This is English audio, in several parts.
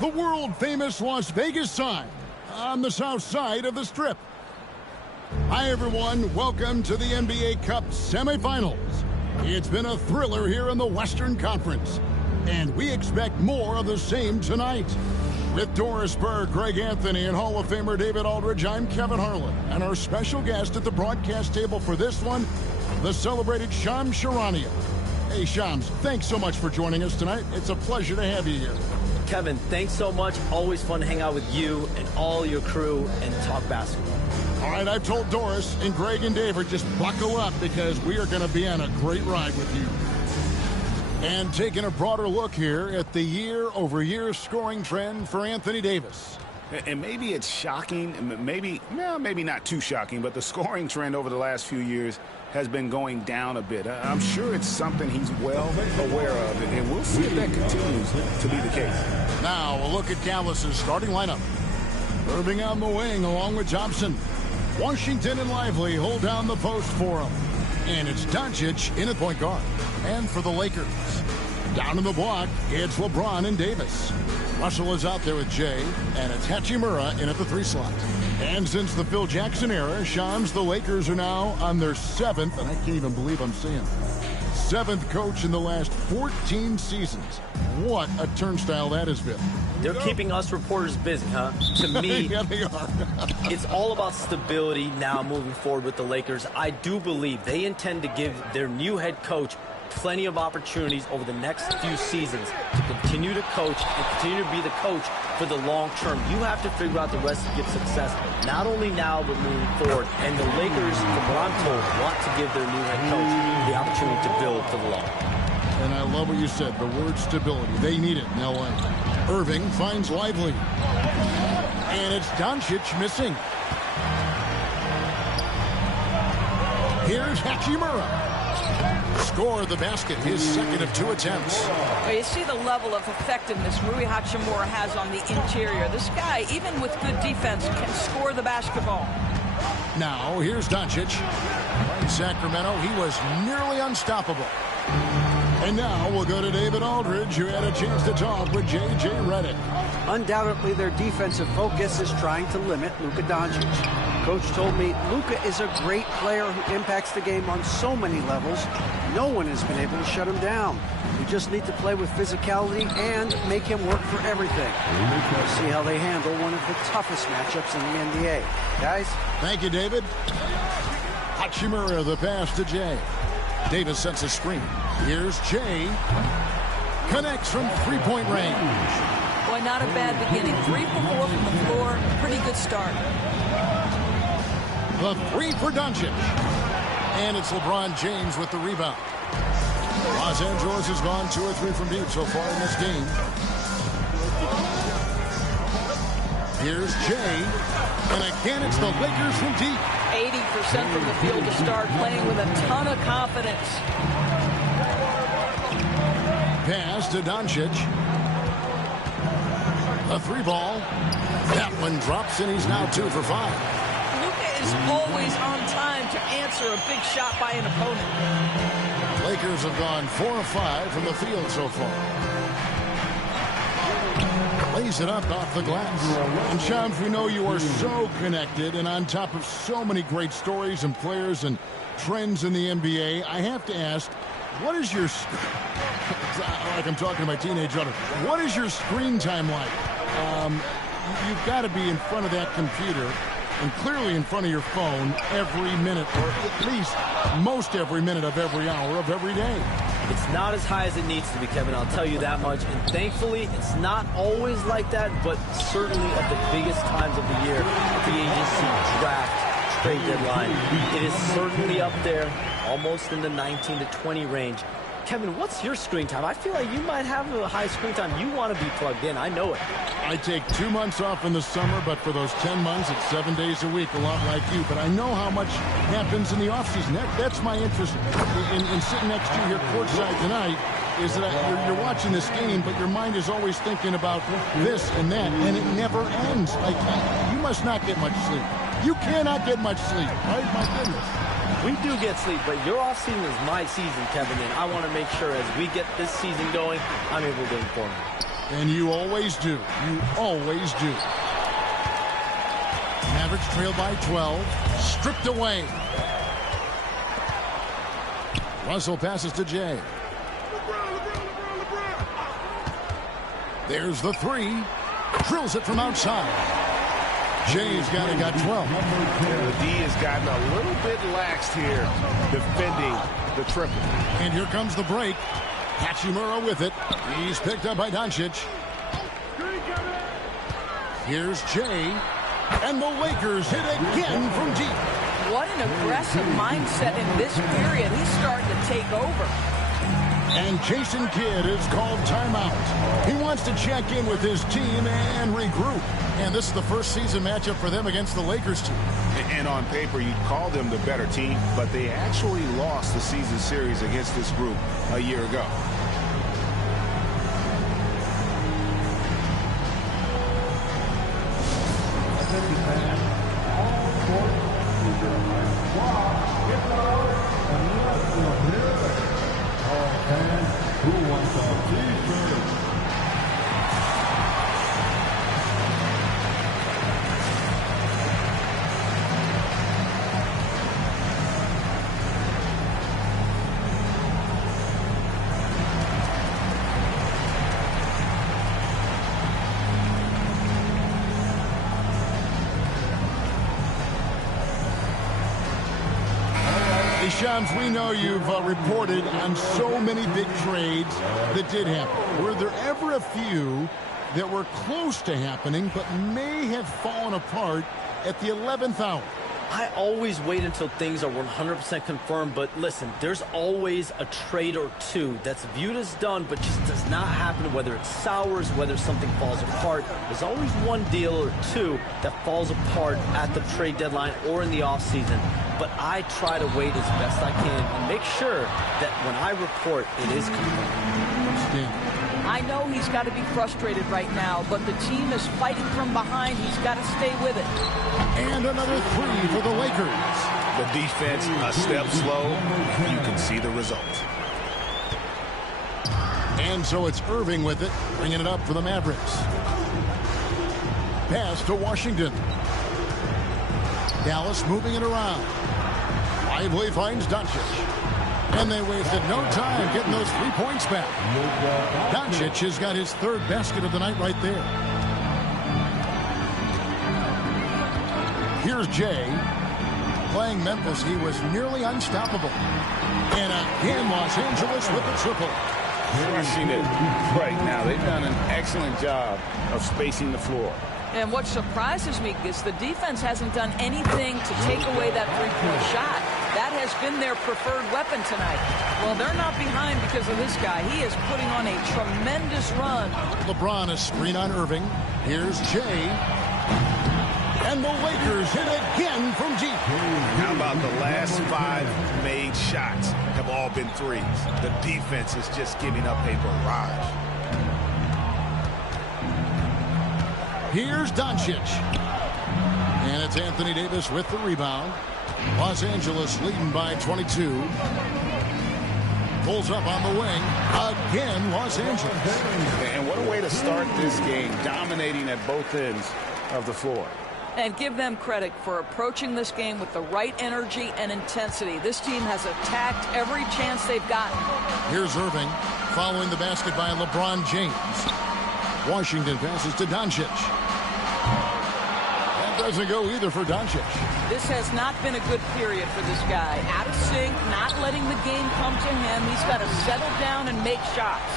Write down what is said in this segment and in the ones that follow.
the world-famous Las Vegas sign on the south side of the Strip. Hi, everyone. Welcome to the NBA Cup semifinals. It's been a thriller here in the Western Conference, and we expect more of the same tonight. With Doris Burke, Greg Anthony, and Hall of Famer David Aldridge, I'm Kevin Harlan, and our special guest at the broadcast table for this one, the celebrated Shams Charania. Hey, Shams, thanks so much for joining us tonight. It's a pleasure to have you here. Kevin, thanks so much. Always fun to hang out with you and all your crew and talk basketball. All right, I've told Doris and Greg and David, just buckle up because we are going to be on a great ride with you. And taking a broader look here at the year-over-year scoring trend for Anthony Davis. And maybe it's shocking, maybe not too shocking, but the scoring trend over the last few years has been going down a bit. I'm sure it's something he's well aware of, and we'll see if that continues to be the case. Now, a look at Dallas's starting lineup. Irving on the wing along with Thompson. Washington and Lively hold down the post for him. And it's Doncic in at point guard. And for the Lakers, down in the block, it's LeBron and Davis. Russell is out there with Jay, and it's Hachimura in at the 3 slot. And since the Phil Jackson era, Shams, the Lakers are now on their 7th, and I can't even believe I'm saying 7th coach in the last 14 seasons. What a turnstile that has been. They're keeping us reporters busy, huh? To me, yeah, they are. It's all about stability now moving forward with the Lakers. I do believe they intend to give their new head coach plenty of opportunities over the next few seasons to continue to coach and continue to be the coach for the long term. You have to figure out the recipe of success, not only now, but moving forward. And the Lakers, from what I'm told, want to give their new head coach the opportunity to build for the long term. And I love what you said, the word stability. They need it in L.A. Irving finds Lively. And it's Doncic missing. Here's Hachimura. Score the basket, his second of 2 attempts. Well, you see the level of effectiveness Rui Hachimura has on the interior. This guy, even with good defense, can score the basketball. Now, here's Doncic. In Sacramento, he was nearly unstoppable. And now we'll go to David Aldridge, who had a chance to talk with J.J. Redick. Undoubtedly, their defensive focus is trying to limit Luka Doncic. Coach told me Luka is a great player who impacts the game on so many levels. No one has been able to shut him down. We just need to play with physicality and make him work for everything. We'll see how they handle one of the toughest matchups in the NBA. Guys? Thank you, David. Hachimura, the pass to Jay. Davis sets a screen. Here's Jay. Connects from three-point range. Boy, not a bad beginning. 3 for 4 from the floor. Pretty good start. The 3 for Doncic. And it's LeBron James with the rebound. Los Angeles has gone 2 or 3 from deep so far in this game. Here's Jay. And again, it's the Lakers from deep. 80% from the field to start, playing with a ton of confidence. Pass to Doncic. A 3 ball. That one drops, and he's now 2 for 5. Luka is always on time to answer a big shot by an opponent. Lakers have gone 4 of 5 from the field so far. Lays it up off the glass. And Shams, we know you are so connected and on top of so many great stories and players and trends in the NBA. I have to ask, what is your, like I'm talking to my teenage daughter, what is your screen time like? You've got to be in front of that computer and clearly in front of your phone every minute, or at least most every minute of every hour of every day. It's not as high as it needs to be, Kevin, I'll tell you that much. And thankfully, it's not always like that, but certainly at the biggest times of the year, free agency, draft, trade deadline, it is certainly up there, almost in the 19 to 20 range. Kevin, what's your screen time? I feel like you might have a high screen time. You want to be plugged in. I know it. I take 2 months off in the summer, but for those 10 months, it's 7 days a week, a lot like you. But I know how much happens in the offseason. That's my interest in sitting next to you here courtside tonight, is that you're watching this game, but your mind is always thinking about this and that, and it never ends. Like, you must not get much sleep. You cannot get much sleep, right? My goodness. We do get sleep, but your offseason is my season, Kevin, and I want to make sure as we get this season going, I'm able to inform you. And you always do. You always do. Mavericks trail by 12. Stripped away. Russell passes to Jay. There's the three. Drills it from outside. Jay's got 12. The D has gotten a little bit laxed here defending the triple. And here comes the break. Hachimura with it. He's picked up by Doncic. Here's Jay. And the Lakers hit again from deep. What an aggressive mindset in this period. He's starting to take over. And Jason Kidd is called timeout. He wants to check in with his team and regroup. And this is the first season matchup for them against the Lakers team. And on paper, you'd call them the better team, but they actually lost the season series against this group a year ago. Shams, we know you've reported on so many big trades that did happen. Were there ever a few that were close to happening but may have fallen apart at the 11th hour? I always wait until things are 100% confirmed, but listen, there's always a trade or two that's viewed as done but just does not happen, whether it sours, whether something falls apart. There's always one deal or two that falls apart at the trade deadline or in the offseason. But I try to wait as best I can and make sure that when I report, it is confirmed. I know he's got to be frustrated right now, but the team is fighting from behind. He's got to stay with it. And another three for the Lakers. The defense a step slow. You can see the result. And so it's Irving with it, bringing it up for the Mavericks. Pass to Washington. Dallas moving it around. Lively finds Doncic. And they wasted no time getting those 3 points back. Doncic has got his third basket of the night right there. Here's Jay. Playing Memphis, he was nearly unstoppable. And again, Los Angeles with the triple. Crushing it right now. They've done an excellent job of spacing the floor. And what surprises me is the defense hasn't done anything to take away that three-point shot. That has been their preferred weapon tonight. Well, they're not behind because of this guy. He is putting on a tremendous run. LeBron, a screen on Irving. Here's Jay. And the Lakers hit again from deep. How about the last 5 made shots have all been threes? The defense is just giving up a barrage. Here's Doncic. And it's Anthony Davis with the rebound. Los Angeles leading by 22. Pulls up on the wing. Again, Los Angeles. And what a way to start this game, dominating at both ends of the floor. And give them credit for approaching this game with the right energy and intensity. This team has attacked every chance they've gotten. Here's Irving following the basket by LeBron James. Washington passes to Doncic. That doesn't go either for Doncic. This has not been a good period for this guy. Out of sync, not letting the game come to him. He's got to settle down and make shots.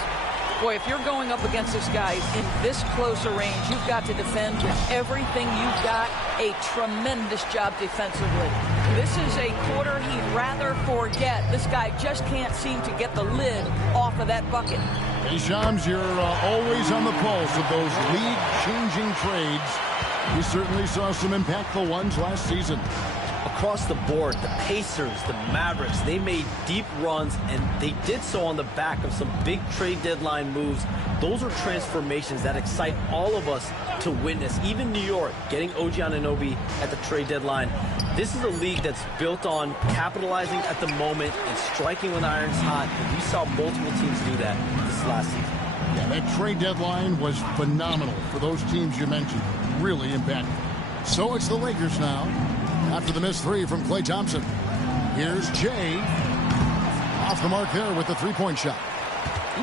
Boy, if you're going up against this guy in this close a range, you've got to defend with everything you've got. A tremendous job defensively. This is a quarter he'd rather forget. This guy just can't seem to get the lid off of that bucket. Hey, Shams, you're always on the pulse of those league-changing trades. We certainly saw some impactful ones last season. Across the board, the Pacers, the Mavericks, they made deep runs, and they did so on the back of some big trade deadline moves. Those are transformations that excite all of us to witness. Even New York getting OG Anunoby at the trade deadline. This is a league that's built on capitalizing at the moment and striking when the iron's hot. And we saw multiple teams do that this last season. Yeah, That trade deadline was phenomenal for those teams you mentioned. Really impactful. So it's the Lakers now. After the missed three from Klay Thompson. Here's Jay. Off the mark there with the three-point shot.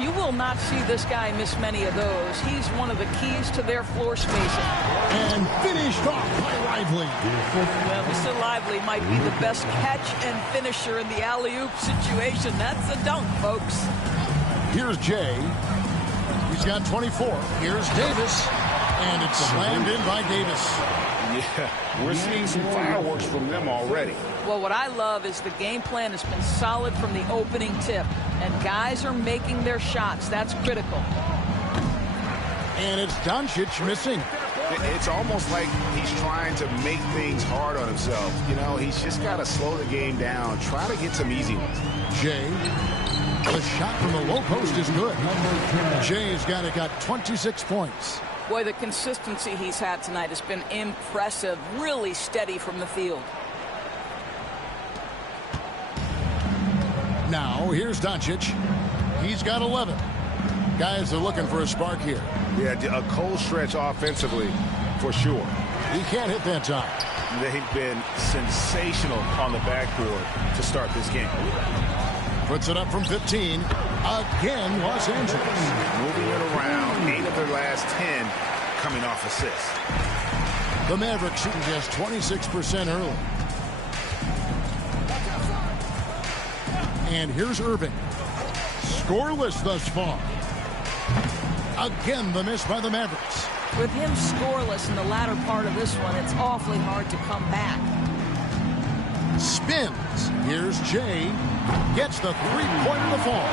You will not see this guy miss many of those. He's one of the keys to their floor spacing. And finished off by Lively. Well, Mr. Lively might be the best catch and finisher in the alley-oop situation. That's a dunk, folks. Here's Jay. He's got 24. Here's Davis. And it's slammed in by Davis. Yeah, we're seeing some fireworks from them already. Well, what I love is the game plan has been solid from the opening tip. And guys are making their shots. That's critical. And it's Doncic missing. It's almost like he's trying to make things hard on himself. You know, he's just got to slow the game down. Try to get some easy ones. Jay. The shot from the low post is good. Jay's got 26 points. Boy, the consistency he's had tonight has been impressive. Really steady from the field. Now, here's Doncic. He's got 11. Guys are looking for a spark here. Yeah, a cold stretch offensively, for sure. He can't hit that time. They've been sensational on the backboard to start this game. Puts it up from 15. Again, Los Angeles. Moving it around. 8 of their last 10 coming off assists. The Mavericks shooting just 26% early. And here's Irving. Scoreless thus far. Again, the miss by the Mavericks. With him scoreless in the latter part of this one, it's awfully hard to come back. Spins. Here's Jay. Gets the three-pointer to fall.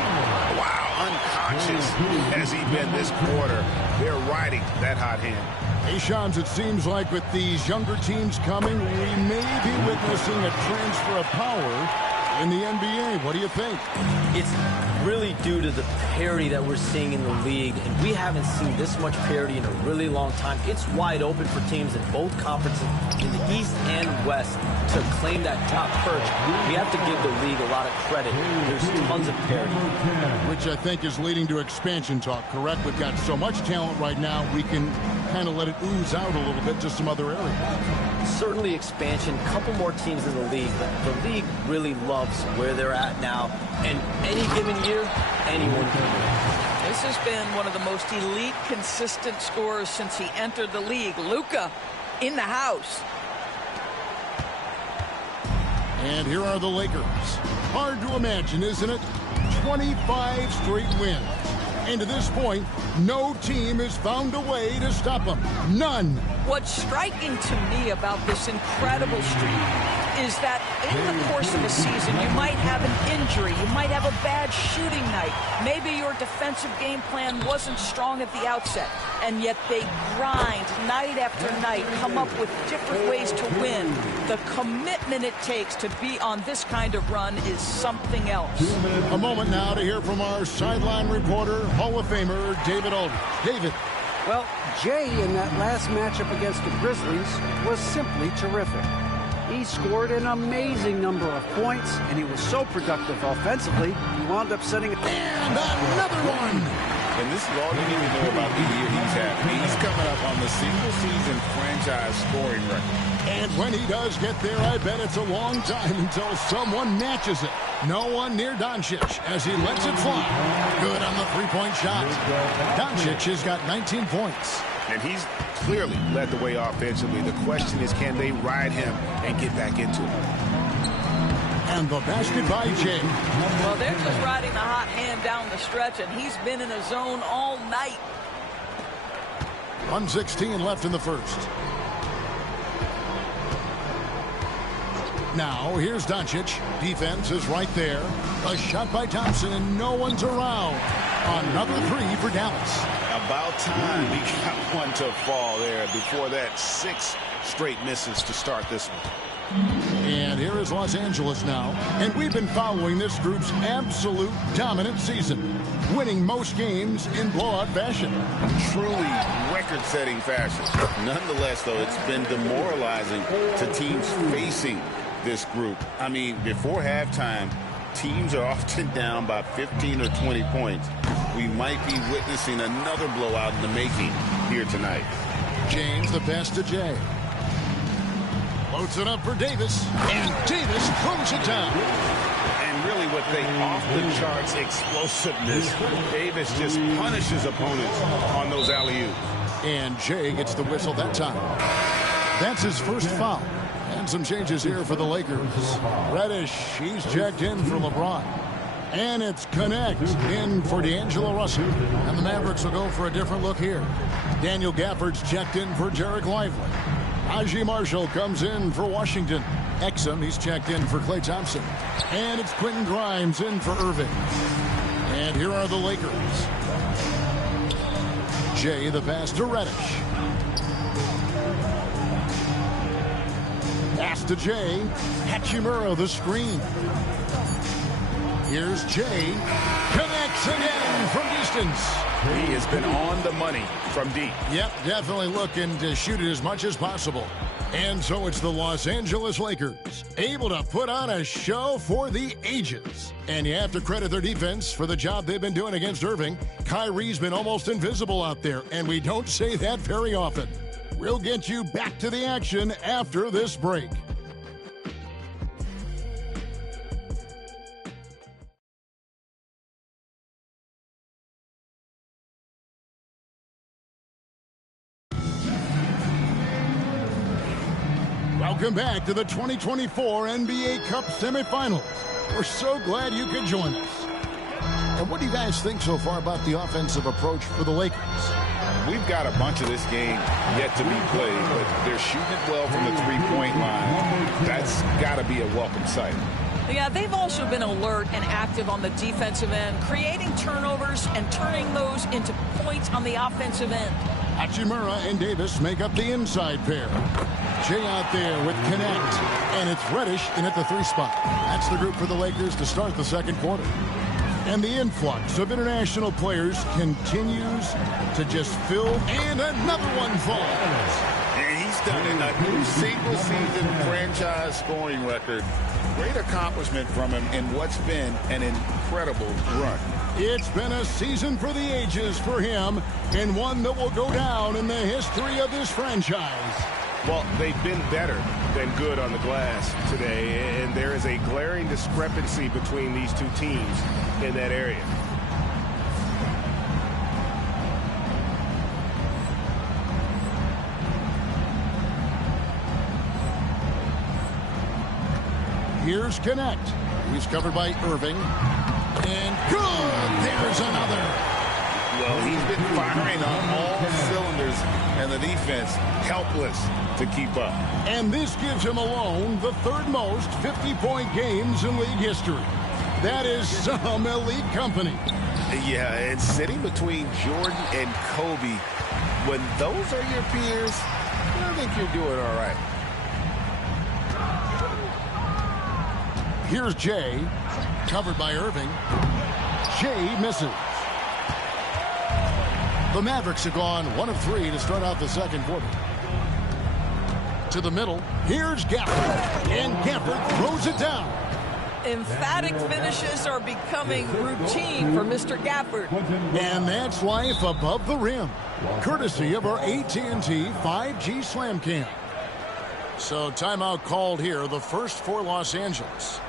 Wow, unconscious has he been this quarter. They're riding that hot hand. Hey, Shams, it seems like with these younger teams coming, we may be witnessing a transfer of power in the NBA. What do you think? It's really due to the parity that we're seeing in the league, and we haven't seen this much parity in a really long time. It's wide open for teams in both conferences, in the East and West, to claim that top perch. We have to give the league a lot of credit. There's tons of parity. Which I think is leading to expansion talk, correct? We've got so much talent right now, we can kind of let it ooze out a little bit to some other areas. Certainly expansion, a couple more teams in the league, but the league really loves where they're at now. And any given year, anyone can win. This has been one of the most elite, consistent scorers since he entered the league. Luka in the house. And here are the Lakers. Hard to imagine, isn't it? 25 straight wins. And to this point, no team has found a way to stop them. None. What's striking to me about this incredible streak is that in the course of a season, you might have an injury, you might have a bad shooting night, maybe your defensive game plan wasn't strong at the outset, and yet they grind night after night, come up with different ways to win. The commitment it takes to be on this kind of run is something else. A moment now to hear from our sideline reporter, Hall of Famer David Aldridge. David. Well, Jay in that last matchup against the Grizzlies was simply terrific. He scored an amazing number of points, and he was so productive offensively, he wound up setting... And another one! And this is all you need to know about the year he's having. He's coming up on the single-season franchise scoring record. And when he does get there, I bet it's a long time until someone matches it. No one near Doncic as he lets it fly. Good on the three-point shot. Doncic has got 19 points. And he's clearly led the way offensively. The question is, can they ride him and get back into it? And the basket by Jay. Well, they're just riding the hot hand down the stretch, and he's been in a zone all night. 1:16 left in the first. Now, here's Doncic. Defense is right there. A shot by Thompson, and no one's around. Another three for Dallas. About time we got one to fall there. Before that, 6 straight misses to start this one. And here is Los Angeles now. And we've been following this group's absolute dominant season, winning most games in blowout fashion. Truly record-setting fashion. Nonetheless, though, it's been demoralizing to teams facing this group. I mean, before halftime, teams are often down by 15 or 20 points, we might be witnessing another blowout in the making here tonight. James, the pass to Jay. Loads it up for Davis, and Davis throws it down. And really with the off-the-charts explosiveness, Davis just punishes opponents on those alley-oops. And Jay gets the whistle that time. That's his first foul. And some changes here for the Lakers. Reddish, he's checked in for LeBron. And it's Connect in for D'Angelo Russell. And the Mavericks will go for a different look here. Daniel Gafford's checked in for Derek Lively. Najee Marshall comes in for Washington. Exum, he's checked in for Klay Thompson. And it's Quentin Grimes in for Irving. And here are the Lakers. Jay, the pass to Reddish. Pass to Jay. Hachimura, the screen. Here's Jay. Connects again from distance. He has been on the money from deep. Yep, definitely looking to shoot it as much as possible. And so it's the Los Angeles Lakers, able to put on a show for the ages. And you have to credit their defense for the job they've been doing against Irving. Kyrie's been almost invisible out there, and we don't say that very often. We'll get you back to the action after this break. Welcome back to the 2024 NBA Cup semifinals. We're so glad you could join us. And what do you guys think so far about the offensive approach for the Lakers? We've got a bunch of this game yet to be played, but they're shooting it well from the three-point line. That's got to be a welcome sight. Yeah, they've also been alert and active on the defensive end, creating turnovers and turning those into points on the offensive end. Hachimura and Davis make up the inside pair. Jay out there with Connect, and it's Reddish in at the 3 spot. That's the group for the Lakers to start the second quarter. And the influx of international players continues to just fill, and another one falls. And he's done it. A new single-season franchise scoring record. Great accomplishment from him in what's been an incredible run. It's been a season for the ages for him, and one that will go down in the history of this franchise. Well, they've been better than good on the glass today, and there is a glaring discrepancy between these two teams in that area. Here's Connect. He's covered by Irving. And good! There's another. Well, he's been firing on all cylinders, and the defense helpless to keep up. And this gives him alone the third most 50-point games in league history. That is some elite company. Yeah, and sitting between Jordan and Kobe, when those are your peers, I think you're doing all right. Here's Jay, covered by Irving. Jay misses. The Mavericks have gone 1 of 3 to start out the second quarter. To the middle, here's Gafford, and Gafford throws it down. Emphatic finishes are becoming routine for Mr. Gafford. And that's life above the rim, courtesy of our AT&T 5G Slam Cam. So timeout called here, the first for Los Angeles.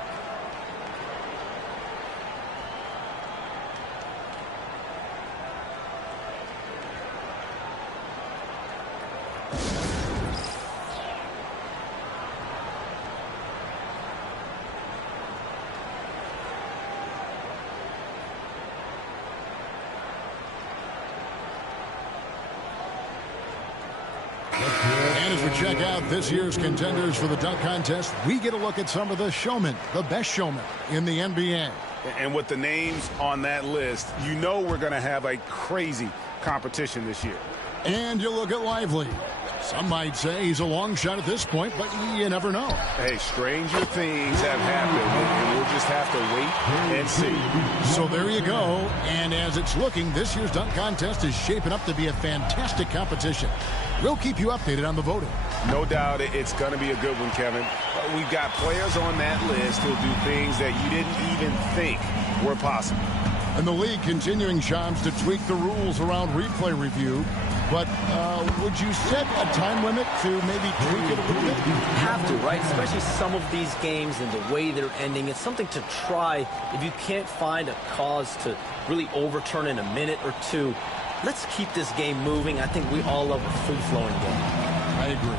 And as we check out this year's contenders for the dunk contest, we get a look at some of the showmen, the best showmen in the NBA. And with the names on that list, you know we're going to have a crazy competition this year. And you look at Lively. Some might say he's a long shot at this point, but you never know. Hey, stranger things have happened, and we'll just have to wait and see. So there you go. And as it's looking, this year's dunk contest is shaping up to be a fantastic competition. We'll keep you updated on the voting. No doubt it's going to be a good one, Kevin. We've got players on that list who'll do things that you didn't even think were possible. And the league continuing, Shams, to tweak the rules around replay review. But would you set a time limit to maybe tweak it a little bit? You have to, right? Especially some of these games and the way they're ending. It's something to try. If you can't find a cause to really overturn in a minute or two, let's keep this game moving. I think we all love a free-flowing game. I agree.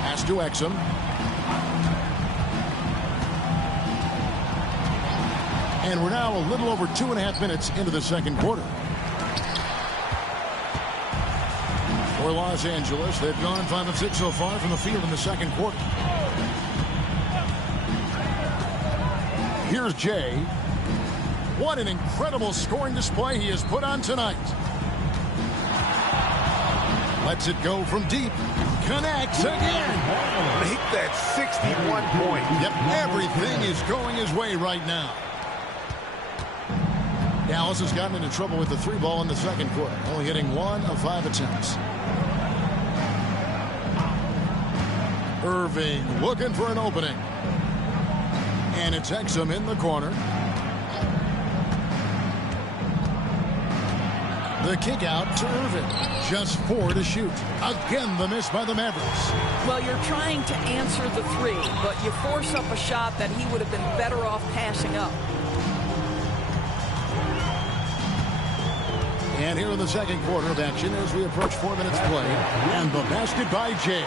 Pass to Exum. And we're now a little over 2.5 minutes into the second quarter. For Los Angeles, they've gone 5 of 6 so far from the field in the second quarter. Here's Jay. What an incredible scoring display he has put on tonight. Lets it go from deep. Connects again. Make that 61 point. Yep, everything is going his way right now. Dallas has gotten into trouble with the 3 ball in the second quarter, only hitting 1 of 5 attempts. Irving looking for an opening. And it's Exum in the corner. The kick out to Irving. Just 4 to shoot. Again, the miss by the Mavericks. Well, you're trying to answer the 3, but you force up a shot that he would have been better off passing up. And here in the second quarter of action as we approach 4 minutes played. And the basket by Jay.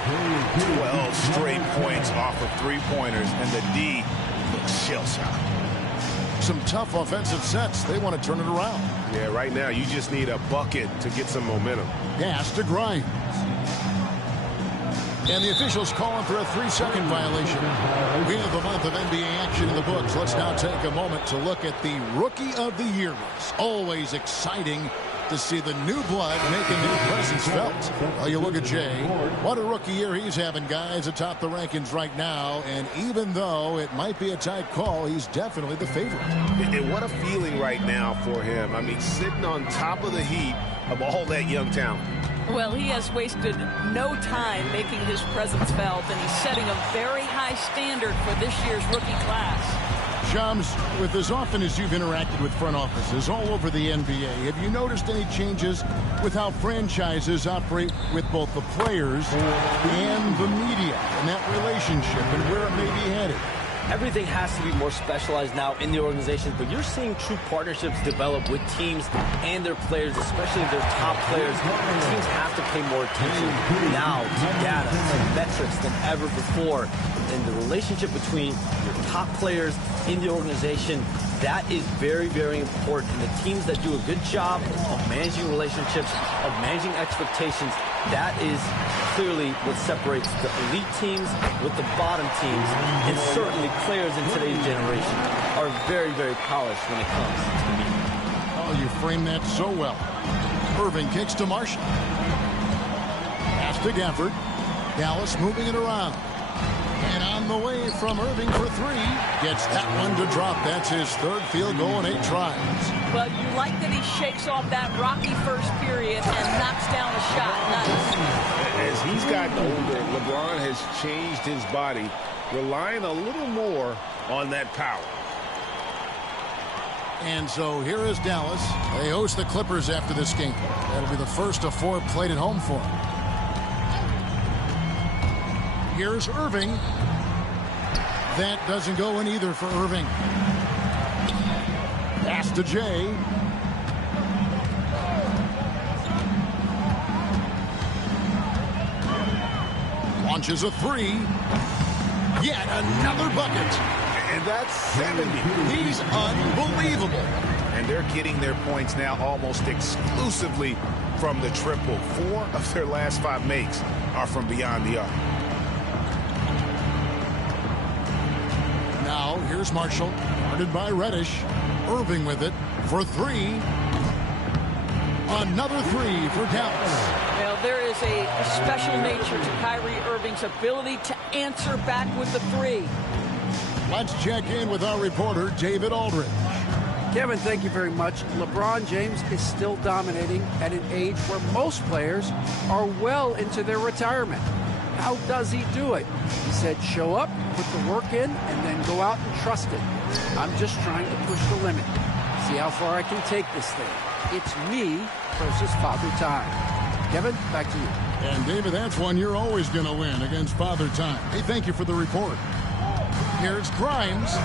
12 straight points off of 3-pointers, and the D looks shell-shocked. Some tough offensive sets. They want to turn it around. Yeah, right now you just need a bucket to get some momentum. Pass to Grimes. And the officials calling for a 3-second violation. We have a month of NBA action in the books. Let's now take a moment to look at the Rookie of the Year race. Always exciting to see the new blood making their presence felt. Well, you look at Jay. What a rookie year he's having, guys, atop the rankings right now. And even though it might be a tight call, he's definitely the favorite. And what a feeling right now for him. I mean, sitting on top of the heap of all that young talent. Well, he has wasted no time making his presence felt, and he's setting a very high standard for this year's rookie class. Shams, with as often as you've interacted with front offices all over the NBA, have you noticed any changes with how franchises operate with both the players and the media and that relationship and where it may be headed? Everything has to be more specialized now in the organizations, but you're seeing true partnerships develop with teams and their players, especially their top players. Teams have to pay more attention now to data and metrics than ever before. And the relationship between your top players in the organization, that is very, very important. And the teams that do a good job of managing relationships, of managing expectations, that is clearly what separates the elite teams with the bottom teams. And certainly players in today's generation are very, very polished when it comes to the media. Oh, you framed that so well. Irving kicks to Marshall. Pass to Gafford. Dallas moving it around. And on the way from Irving for 3. Gets that one to drop. That's his 3rd field goal in 8 tries. Well, you like that he shakes off that rocky first period and knocks down a shot. Nice. As he's gotten older, LeBron has changed his body, relying a little more on that power. And so here is Dallas. They host the Clippers after this game. That'll be the first of 4 played at home for them. Here's Irving. That doesn't go in either for Irving. Pass to Jay. Launches a 3. Yet another bucket. And that's 70. He's unbelievable. And they're getting their points now almost exclusively from the triple. 4 of their last 5 makes are from beyond the arc. Now, here's Marshall, guarded by Reddish. Irving with it for 3. Another 3 for Dallas. Well, there is a special nature to Kyrie Irving's ability to answer back with the 3. Let's check in with our reporter, David Aldridge. Kevin, thank you very much. LeBron James is still dominating at an age where most players are well into their retirement. How does he do it? He said, show up, put the work in, and then go out and trust it. I'm just trying to push the limit. See how far I can take this thing. It's me versus Father Time. Kevin, back to you. And David, that's one you're always going to win against Father Time. Hey, thank you for the report. Here's Grimes.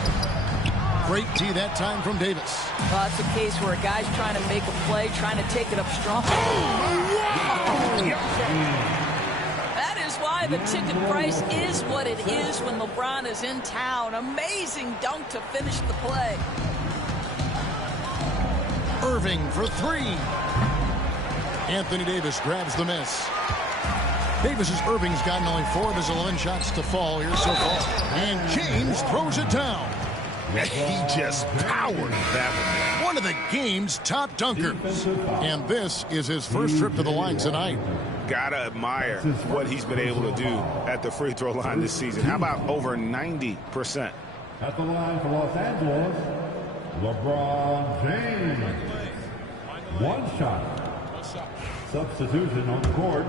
Great tee that time from Davis. Well, that's a case where a guy's trying to make a play, trying to take it up strong. That is why the ticket price is what it is when LeBron is in town. Amazing dunk to finish the play. Irving for three. Anthony Davis grabs the miss. Irving's gotten only 4 of his 11 shots to fall here so far. And James throws it down. He just powered that One of the game's top dunkers. And this is his first trip to the line tonight. Gotta admire what he's been able to do at the free throw line this season. How about over 90%? At the line for Los Angeles, LeBron James. One shot. Substitution on the court.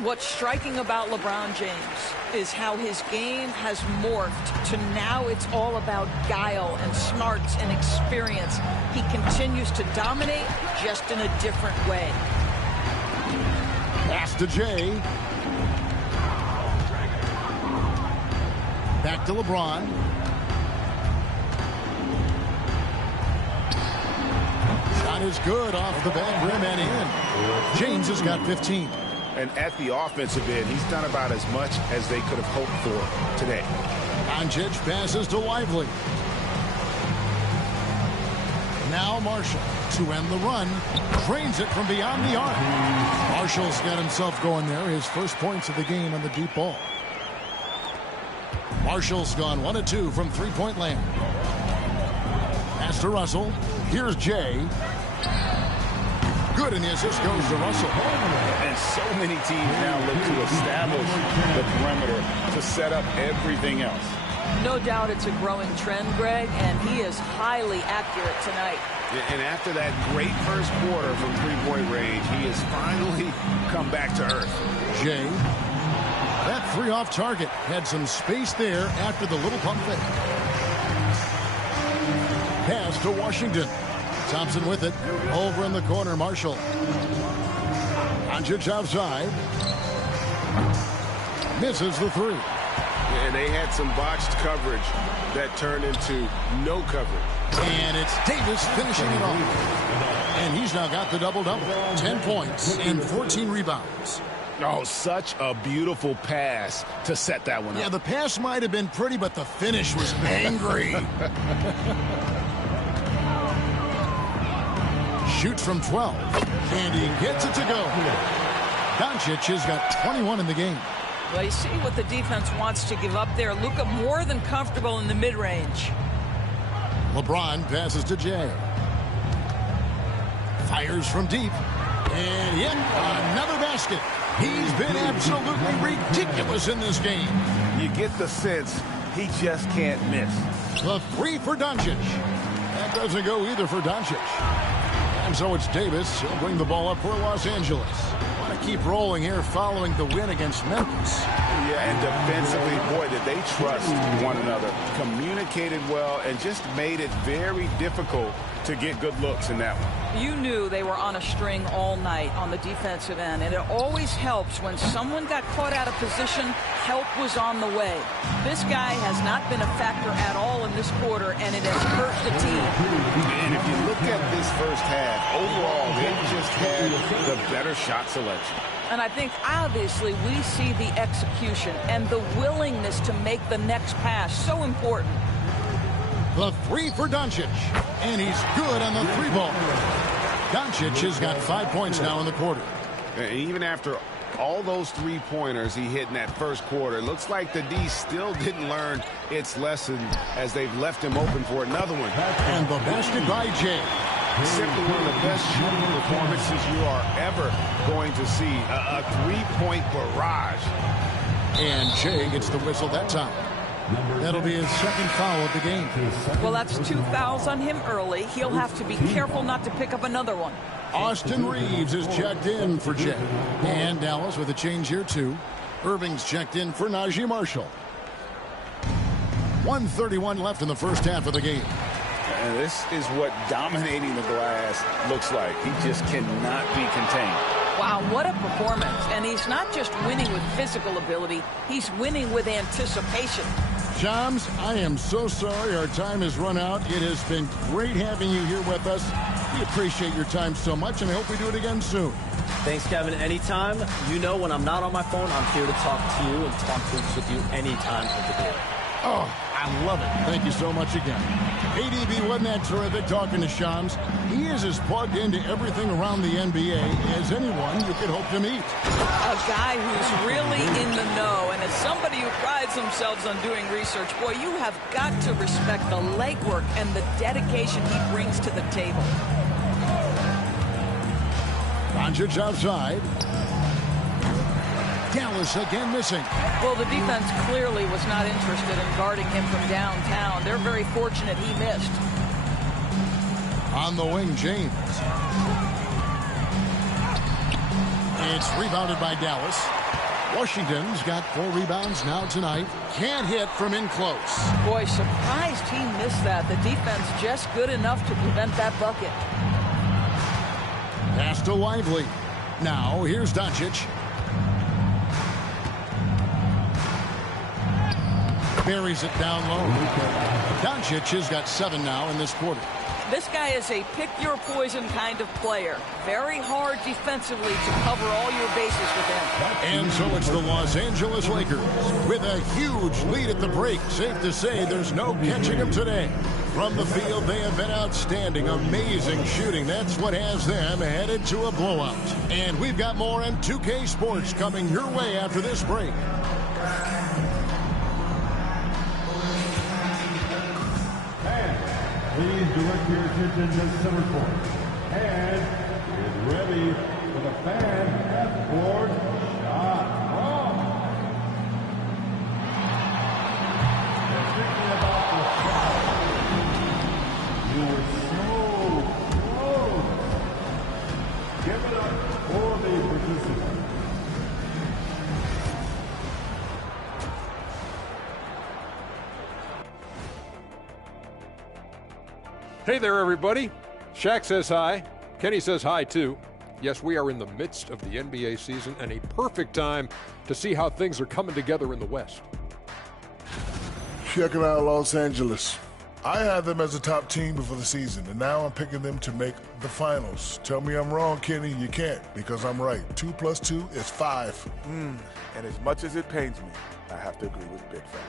What's striking about LeBron James is how his game has morphed to now it's all about guile and smarts and experience. He continues to dominate just in a different way. Pass to Jay. Back to LeBron. Shot is good off the back rim and in. James has got 15. And at the offensive end, he's done about as much as they could have hoped for today. Doncic passes to Lively. Now Marshall to end the run. Drains it from beyond the arc. Marshall's got himself going there. His first points of the game on the deep ball. Marshall's gone 1 of 2 from three-point land. Pass to Russell. Here's Jay. Good, and the assist goes to Russell. And so many teams now look to establish the perimeter to set up everything else. No doubt it's a growing trend, Greg, and he is highly accurate tonight. And after that great first quarter from three-point range, he has finally come back to earth. Jay. That three off target. Had some space there after the little pump fake. Pass to Washington. Thompson with it. Over in the corner, Marshall. Doncic outside. Misses the three. And they had some botched coverage that turned into no coverage. And it's Davis finishing it off. And he's now got the double-double. 10 points and 14 rebounds. Oh, such a beautiful pass to set that one up. Yeah, the pass might have been pretty, but the finish was angry. Shoots from 12. And he gets it to go. Doncic has got 21 in the game. Well, you see what the defense wants to give up there. Luka more than comfortable in the mid-range. LeBron passes to Jay. Fires from deep. And yet another basket. He's been absolutely ridiculous in this game. You get the sense he just can't miss. The three for Doncic. That doesn't go either for Doncic. And so it's Davis. He'll bring the ball up for Los Angeles. Want to keep rolling here following the win against Memphis. Yeah, and defensively, boy, did they trust one another. Communicated well and just made it very difficult to get good looks in that one. You knew they were on a string all night on the defensive end, and it always helps when someone got caught out of position, help was on the way. This guy has not been a factor at all in this quarter, and it has hurt the team. And if you look at this first half, overall, they've just had the better shot selection. And I think, obviously, we see the execution and the willingness to make the next pass so important. The three for Doncic. And he's good on the three ball. Doncic has got 5 points now in the quarter. And even after all those three-pointers he hit in that first quarter, it looks like the D still didn't learn its lesson as they've left him open for another one. And the basket by Jay. Simply one of the best shooting performances you are ever going to see. A three-point barrage. And Jay gets the whistle that time. That'll be his second foul of the game. Well, that's 2 fouls on him early. He'll have to be careful not to pick up another one. Austin Reeves is checked in for Jay. And Dallas with a change here, too. Irving's checked in for Najee Marshall. 1:31 left in the first half of the game. And this is what dominating the glass looks like. He just cannot be contained. Wow, what a performance. And he's not just winning with physical ability, he's winning with anticipation. Shams, I am so sorry our time has run out. It has been great having you here with us. We appreciate your time so much, and I hope we do it again soon. Thanks, Kevin. Anytime. You know when I'm not on my phone, I'm here to talk to you and talk hoops with you anytime of the day. Oh, I love it. Thank you so much again. ADB, wasn't that terrific talking to Shams? He is as plugged into everything around the NBA as anyone you could hope to meet. A guy who's really in the know, and as somebody who prides themselves on doing research, boy, you have got to respect the legwork and the dedication he brings to the table. Doncic outside. Dallas again missing. Well, the defense clearly was not interested in guarding him from downtown. They're very fortunate he missed. On the wing, James. It's rebounded by Dallas. Washington's got 4 rebounds now tonight. Can't hit from in close. Boy, surprised he missed that. The defense just good enough to prevent that bucket. Pass to Lively. Now, here's Doncic. Buries it down low. Doncic has got 7 now in this quarter. This guy is a pick-your-poison kind of player. Very hard defensively to cover all your bases with him. And so it's the Los Angeles Lakers with a huge lead at the break. Safe to say there's no catching them today. From the field, they have been outstanding. Amazing shooting. That's what has them headed to a blowout. And we've got more on 2K Sports coming your way after this break. Please direct your attention to center court. And get ready for the fan half-court shot. They're thinking about the shot. You're so close. Give it up for the participants. Hey there, everybody. Shaq says hi. Kenny says hi, too. Yes, we are in the midst of the NBA season and a perfect time to see how things are coming together in the West. Checking out Los Angeles. I had them as a top team before the season, and now I'm picking them to make the finals. Tell me I'm wrong, Kenny. You can't, because I'm right. 2 + 2 is 5. And as much as it pains me, I have to agree with Big Fella.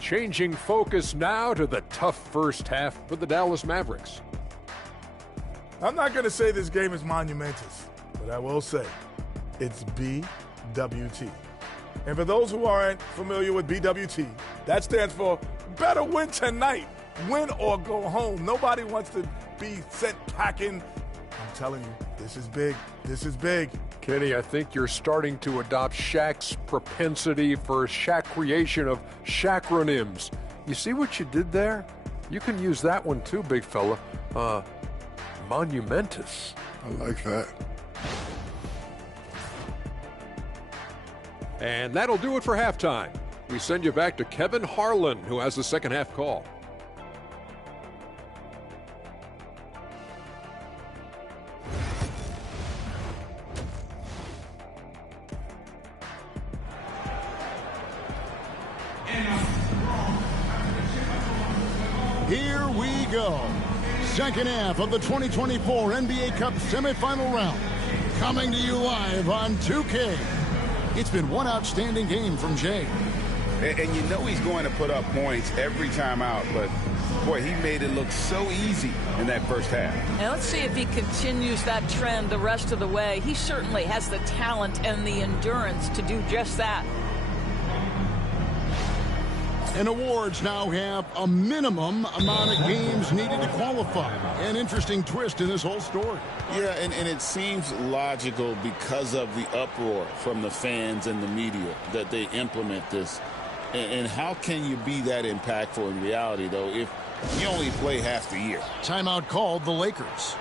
Changing focus now to the tough first half for the Dallas Mavericks. I'm not going to say this game is monumentous, but I will say it's BWT. And for those who aren't familiar with BWT, that stands for better win tonight. Win or go home. Nobody wants to be sent packing. I'm telling you, this is big. This is big. Kenny, I think you're starting to adopt Shaq's propensity for Shaq creation of Shaqronyms. You see what you did there? You can use that one too, big fella. Monumentous. I like that. And that'll do it for halftime. We send you back to Kevin Harlan, who has the second half call. Here we go. Second half of the 2024 NBA Cup semifinal round. Coming to you live on 2K. It's been one outstanding game from Jay. And you know he's going to put up points every time out, but boy, he made it look so easy in that first half. And let's see if he continues that trend the rest of the way. He certainly has the talent and the endurance to do just that. And awards now have a minimum amount of games needed to qualify. An interesting twist in this whole story. Yeah, and it seems logical because of the uproar from the fans and the media that they implement this. And how can you be that impactful in reality, though, if you only play half the year? Timeout called the Lakers.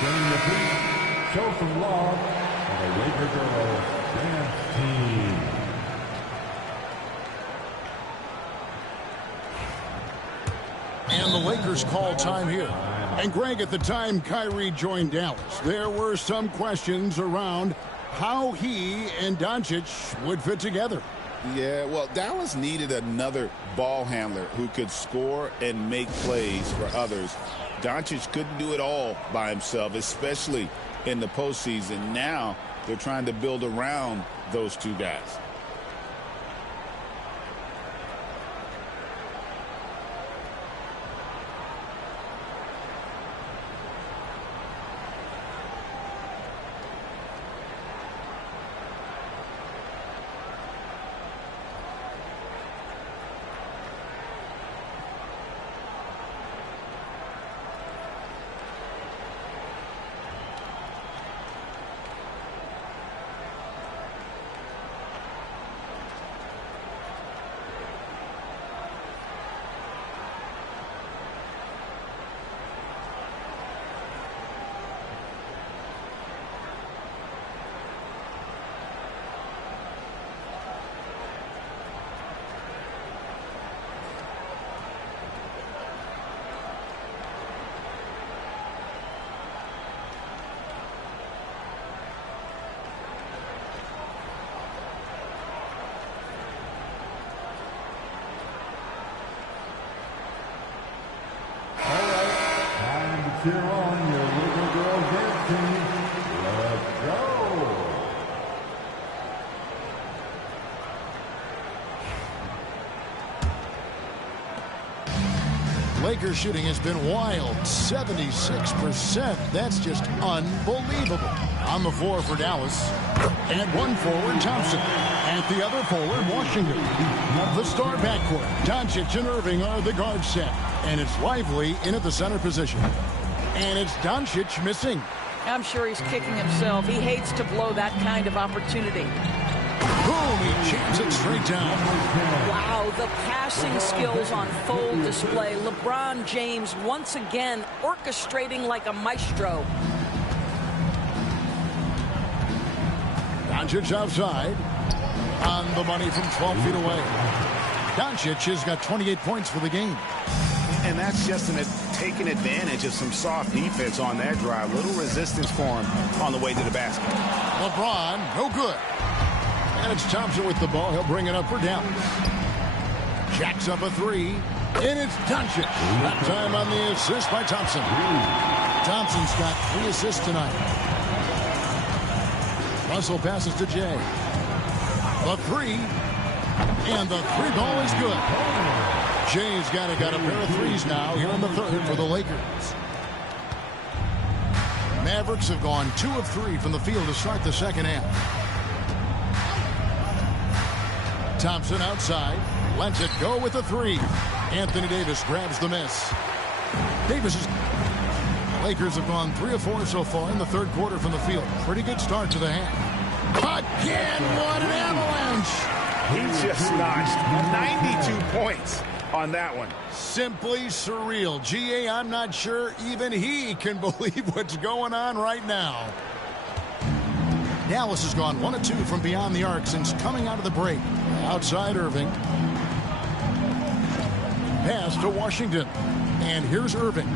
Bring your feet, show some love, and a Laker Girls Dance Team. And the Lakers call time here. And Greg, at the time Kyrie joined Dallas, there were some questions around how he and Doncic would fit together. Yeah, well, Dallas needed another ball handler who could score and make plays for others. Doncic couldn't do it all by himself, especially in the postseason. Now they're trying to build around those two guys. Cheer on your Laker Girls Dance Team. Let's go. Lakers shooting has been wild, 76%. That's just unbelievable. On the floor for Dallas. And one forward, Thompson. At the other forward, Washington. The star backcourt, Doncic and Irving are the guard set. And it's Lively in at the center position. And it's Doncic missing. I'm sure he's kicking himself. He hates to blow that kind of opportunity. Boom, he jams it straight down. Wow, the passing skills on full display. LeBron James once again orchestrating like a maestro. Doncic outside. On the money from 12 feet away. Doncic has got 28 points for the game. And that's just taking advantage of some soft defense on that drive. Little resistance for him on the way to the basket. LeBron, no good. And it's Thompson with the ball. He'll bring it up for Dallas. Jacks up a three. And it's Doncic. That time on the assist by Thompson. Thompson's got 3 assists tonight. Russell passes to Jay. The three. And the three ball is good. Jay's got a pair of threes now here in the third for the Lakers. Mavericks have gone 2 of 3 from the field to start the second half. Thompson outside. Lets it go with the three. Anthony Davis grabs the miss. Davis is... Lakers have gone 3 of 4 so far in the third quarter from the field. Pretty good start to the half. Again, what an avalanche! He just notched 92 points on that one. Simply surreal. GA, I'm not sure even he can believe what's going on right now. Dallas has gone 1 of 2 from beyond the arc since coming out of the break. Outside Irving. Pass to Washington. And here's Irving.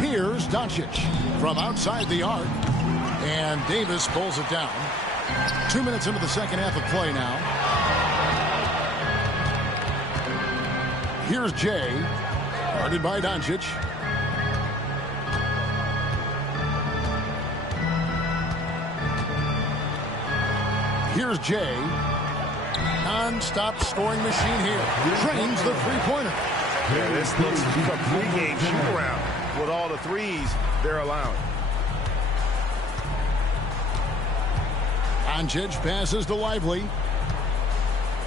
Here's Doncic from outside the arc. And Davis pulls it down. 2 minutes into the second half of play now. Here's Jay. Guarded by Doncic. Here's Jay. Non-stop scoring machine here. Drains the three-pointer. Yeah, this looks like a pregame shoot-around with all the threes they're allowing. Doncic passes to Lively.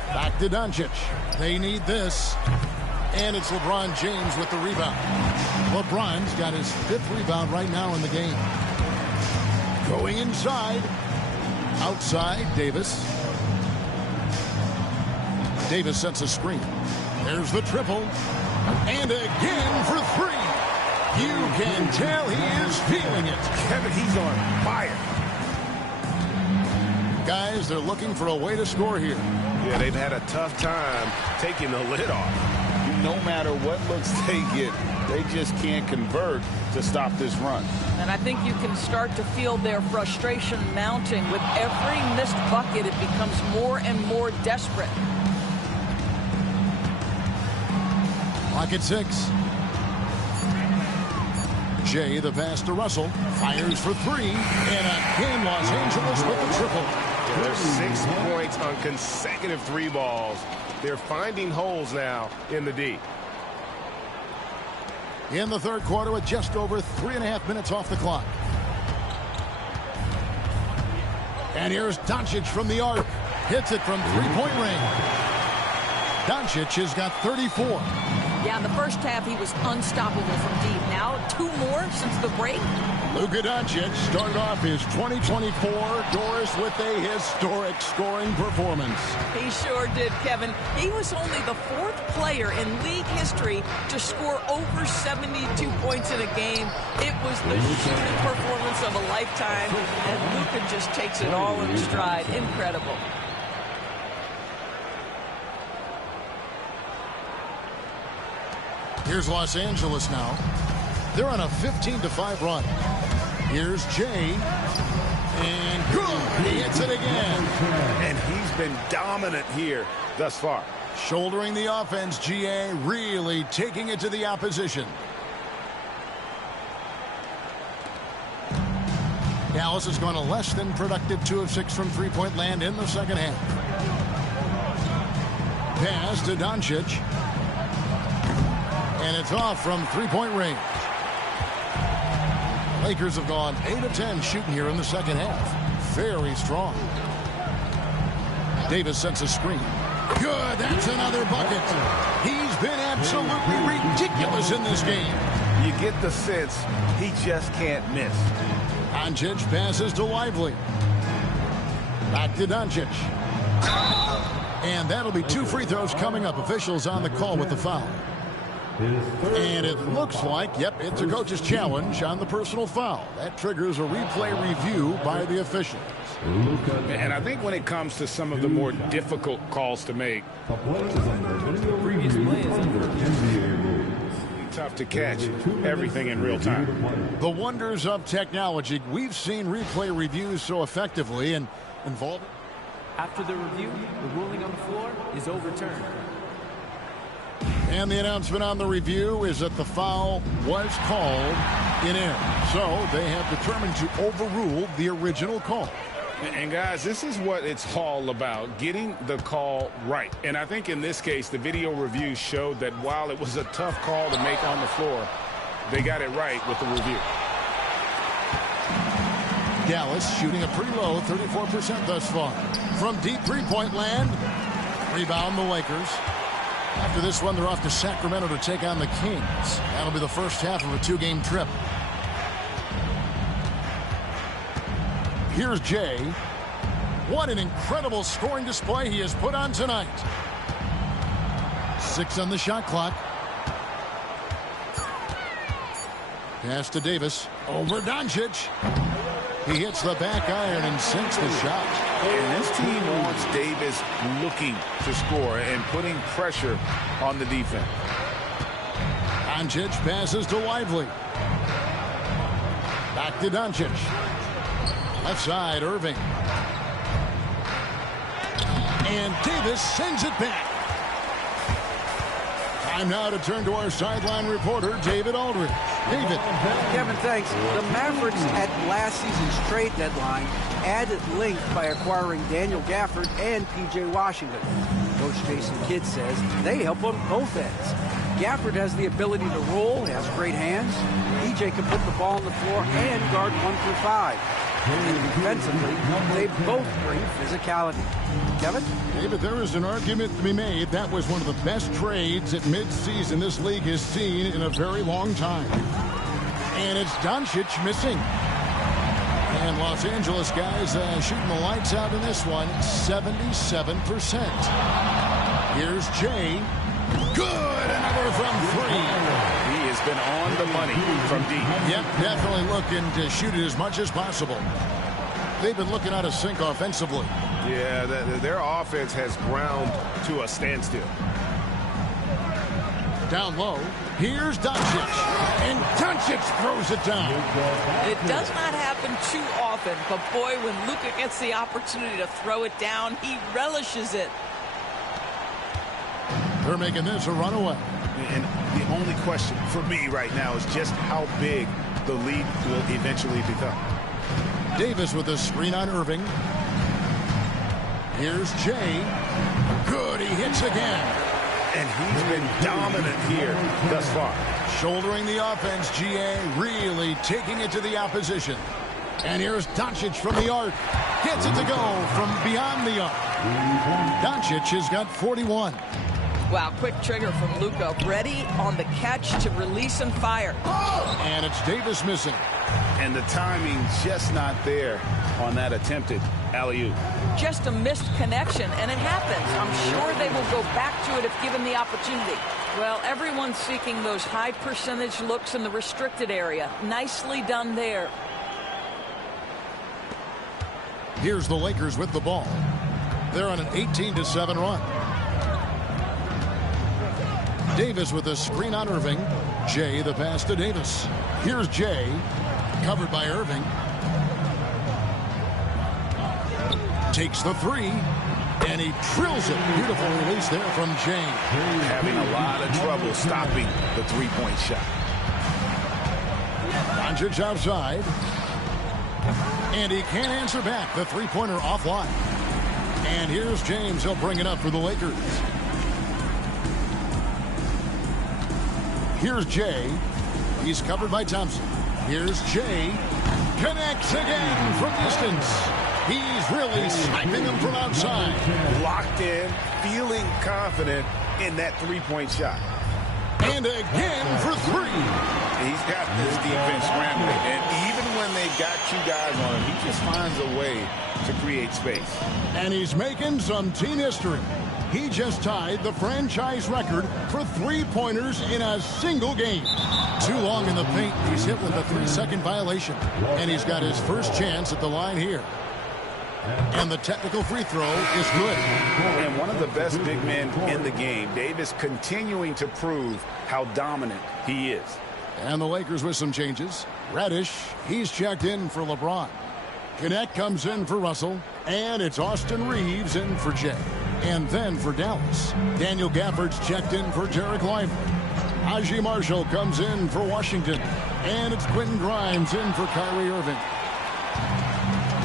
Back to Doncic. They need this. And it's LeBron James with the rebound. LeBron's got his 5th rebound right now in the game. Going inside. Outside, Davis. Davis sets a screen. There's the triple. And again for 3. You can tell he is feeling it. Kevin, he's on fire. Guys, they're looking for a way to score here. Yeah, they've had a tough time taking the lid off. No matter what looks they get, they just can't convert to stop this run. And I think you can start to feel their frustration mounting. With every missed bucket, it becomes more and more desperate. Clock at 6. Jay, the pass to Russell. Fires for 3. And again, Los Angeles with the triple. Yeah, there's 6 points on consecutive 3 balls. They're finding holes now in the D. In the third quarter with just over 3.5 minutes off the clock. And here's Doncic from the arc. Hits it from three-point range. Doncic has got 34. Yeah, in the first half, he was unstoppable from deep. Now, 2 more since the break. Luka Doncic started off his 2024 Doris with a historic scoring performance. He sure did, Kevin. He was only the 4th player in league history to score over 72 points in a game. It was the shooting performance of a lifetime, and Luka just takes it all in stride. Incredible. Here's Los Angeles now. They're on a 15-5 run. Here's Jay. And good. He hits it again. And he's been dominant here thus far. Shouldering the offense, GA really taking it to the opposition. Dallas has gone a less than productive 2 of 6 from three-point land in the second half. Pass to Doncic. And it's off from three-point range. Lakers have gone 8 of 10 shooting here in the second half. Very strong. Davis sets a screen. Good, that's another bucket. He's been absolutely ridiculous in this game. You get the sense he just can't miss. Doncic passes to Lively. Back to Doncic. And that'll be 2 free throws coming up. Officials on the call with the foul. And it looks like, yep, it's a coach's challenge on the personal foul. That triggers a replay review by the officials. And I think when it comes to some of the more difficult calls to make, tough to catch everything in real time. The wonders of technology. We've seen replay reviews so effectively and involved. After the review, the ruling on the floor is overturned. And the announcement on the review is that the foul was called in error. So they have determined to overrule the original call. And guys, this is what it's all about, getting the call right. And I think in this case, the video review showed that while it was a tough call to make on the floor, they got it right with the review. Dallas shooting a pretty low 34% thus far. From deep three-point land, rebound the Lakers. After this one, they're off to Sacramento to take on the Kings. That'll be the first half of a 2-game trip. Here's Jay. What an incredible scoring display he has put on tonight. 6 on the shot clock. Pass to Davis. Over Doncic. He hits the back iron and sinks the shot. And this team wants Davis looking to score and putting pressure on the defense. Doncic passes to Lively. Back to Doncic. Left side, Irving. And Davis sends it back. Time now to turn to our sideline reporter, David Aldridge. David. Kevin, thanks. The Mavericks at last season's trade deadline added length by acquiring Daniel Gafford and P.J. Washington. Coach Jason Kidd says they help on both ends. Gafford has the ability to roll, has great hands. P.J. can put the ball on the floor and guard 1 through 5. And defensively, they both bring physicality. Kevin? David, there is an argument to be made. That was one of the best trades at midseason this league has seen in a very long time. And it's Doncic missing. And Los Angeles guys shooting the lights out in this one, 77%. Here's Jay. Good, another from 3. He has been on the money from deep. Yep, definitely looking to shoot it as much as possible. They've been looking out of sync offensively. Yeah, their offense has ground to a standstill. Down low, here's Doncic. And Doncic throws it down. It does not happen too often, but boy, when Luka gets the opportunity to throw it down, he relishes it. They're making this a runaway. And the only question for me right now is just how big the lead will eventually become. Davis with a screen on Irving. Here's Jay. Good, he hits again. And he's been dominant here thus far. Shouldering the offense, GA really taking it to the opposition. And here's Doncic from the arc. Gets it to go from beyond the arc. Doncic has got 41. Wow, quick trigger from Luka. Ready on the catch to release and fire. And it's Davis missing. And the timing just not there on that attempted alley-oop. Just a missed connection, and it happens. I'm sure they will go back to it if given the opportunity. Well, everyone's seeking those high percentage looks in the restricted area. Nicely done there. Here's the Lakers with the ball. They're on an 18-7 run. Davis with a screen on Irving. Jay the pass to Davis. Here's Jay. Covered by Irving. Takes the 3. And he drills it. Beautiful release there from Jay. Having a lot of trouble stopping the three-point shot. Doncic outside. And he can't answer back. The three-pointer offline. And here's James. He'll bring it up for the Lakers. Here's Jay. He's covered by Thompson. Here's Jay. Connects again from distance. He's really sniping him from outside. Locked in, feeling confident in that three-point shot. And again for 3. He's got this defense scrambling. And even when they've got 2 guys on him, he just finds a way to create space. And he's making some team history. He just tied the franchise record for three-pointers in a single game. Too long in the paint. He's hit with a 3-second violation. And he's got his first chance at the line here. And the technical free throw is good. And one of the best big men in the game, Davis, continuing to prove how dominant he is. And the Lakers with some changes. Reddish, he's checked in for LeBron. Connect comes in for Russell. And it's Austin Reeves in for Jay. And then for Dallas, Daniel Gafford's checked in for Derek Lively. Aji Marshall comes in for Washington. And it's Quentin Grimes in for Kyrie Irving.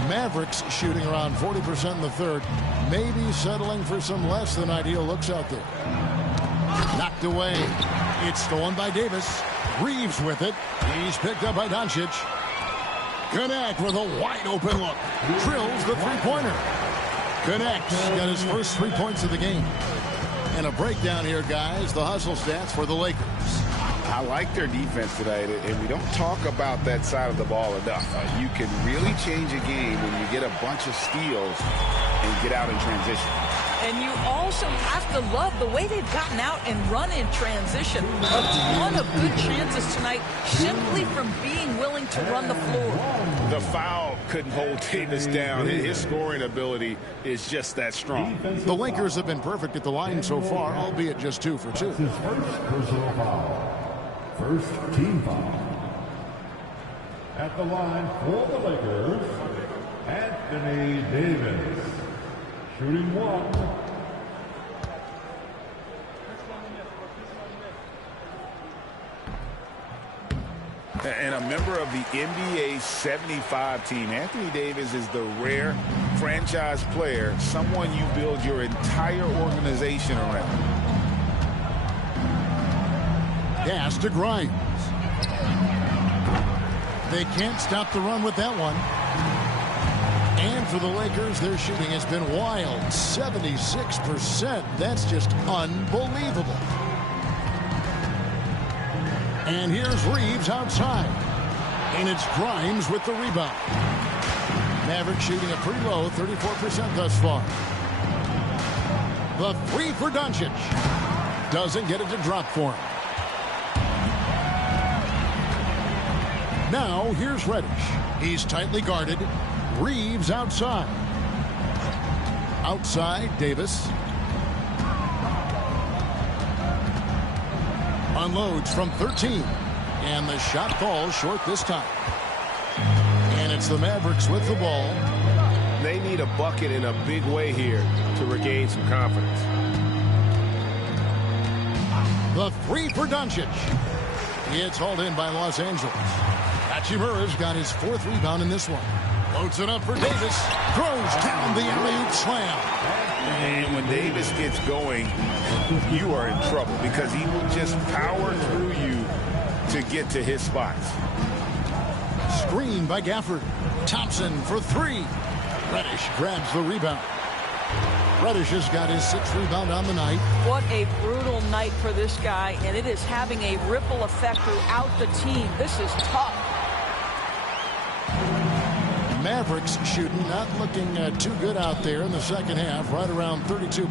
Mavericks shooting around 40% in the third. Maybe settling for some less than ideal looks out there. Knocked away. It's stolen by Davis. Reeves with it. He's picked up by Doncic. Connect with a wide open look. Drills the three-pointer. Connects got his first 3 points of the game. And a breakdown here, guys. The hustle stats for the Lakers. I like their defense tonight, and we don't talk about that side of the ball enough. You can really change a game when you get a bunch of steals and get out in transition. And you also have to love the way they've gotten out and run in transition. A ton of good chances tonight simply from being willing to run the floor. The foul couldn't hold Davis down. His scoring ability is just that strong. The Lakers have been perfect at the line so far, albeit just 2 for 2. His first personal foul. First team foul. At the line for the Lakers, Anthony Davis. Shooting 1. And a member of the NBA 75 team, Anthony Davis is the rare franchise player, someone you build your entire organization around. Pass to Grimes. They can't stop the run with that one. And for the Lakers, their shooting has been wild. 76%. That's just unbelievable. And here's Reeves outside. And it's Grimes with the rebound. Mavericks shooting a pretty low, 34% thus far. The 3 for Doncic. Doesn't get it to drop for him. Now here's Reddish. He's tightly guarded. Reeves outside. Outside, Davis. Unloads from 13. And the shot falls short this time. And it's the Mavericks with the ball. They need a bucket in a big way here to regain some confidence. The 3 for Doncic. It's hauled in by Los Angeles. Hachimura's got his 4th rebound in this one. Loads it up for Davis. Throws down the alley-oop slam. And when Davis gets going, you are in trouble because he will just power through you to get to his spots. Screen by Gafford. Thompson for 3. Reddish grabs the rebound. Reddish has got his 6th rebound on the night. What a brutal night for this guy, and it is having a ripple effect throughout the team. This is tough. Mavericks shooting not looking too good out there in the second half, right around 32%.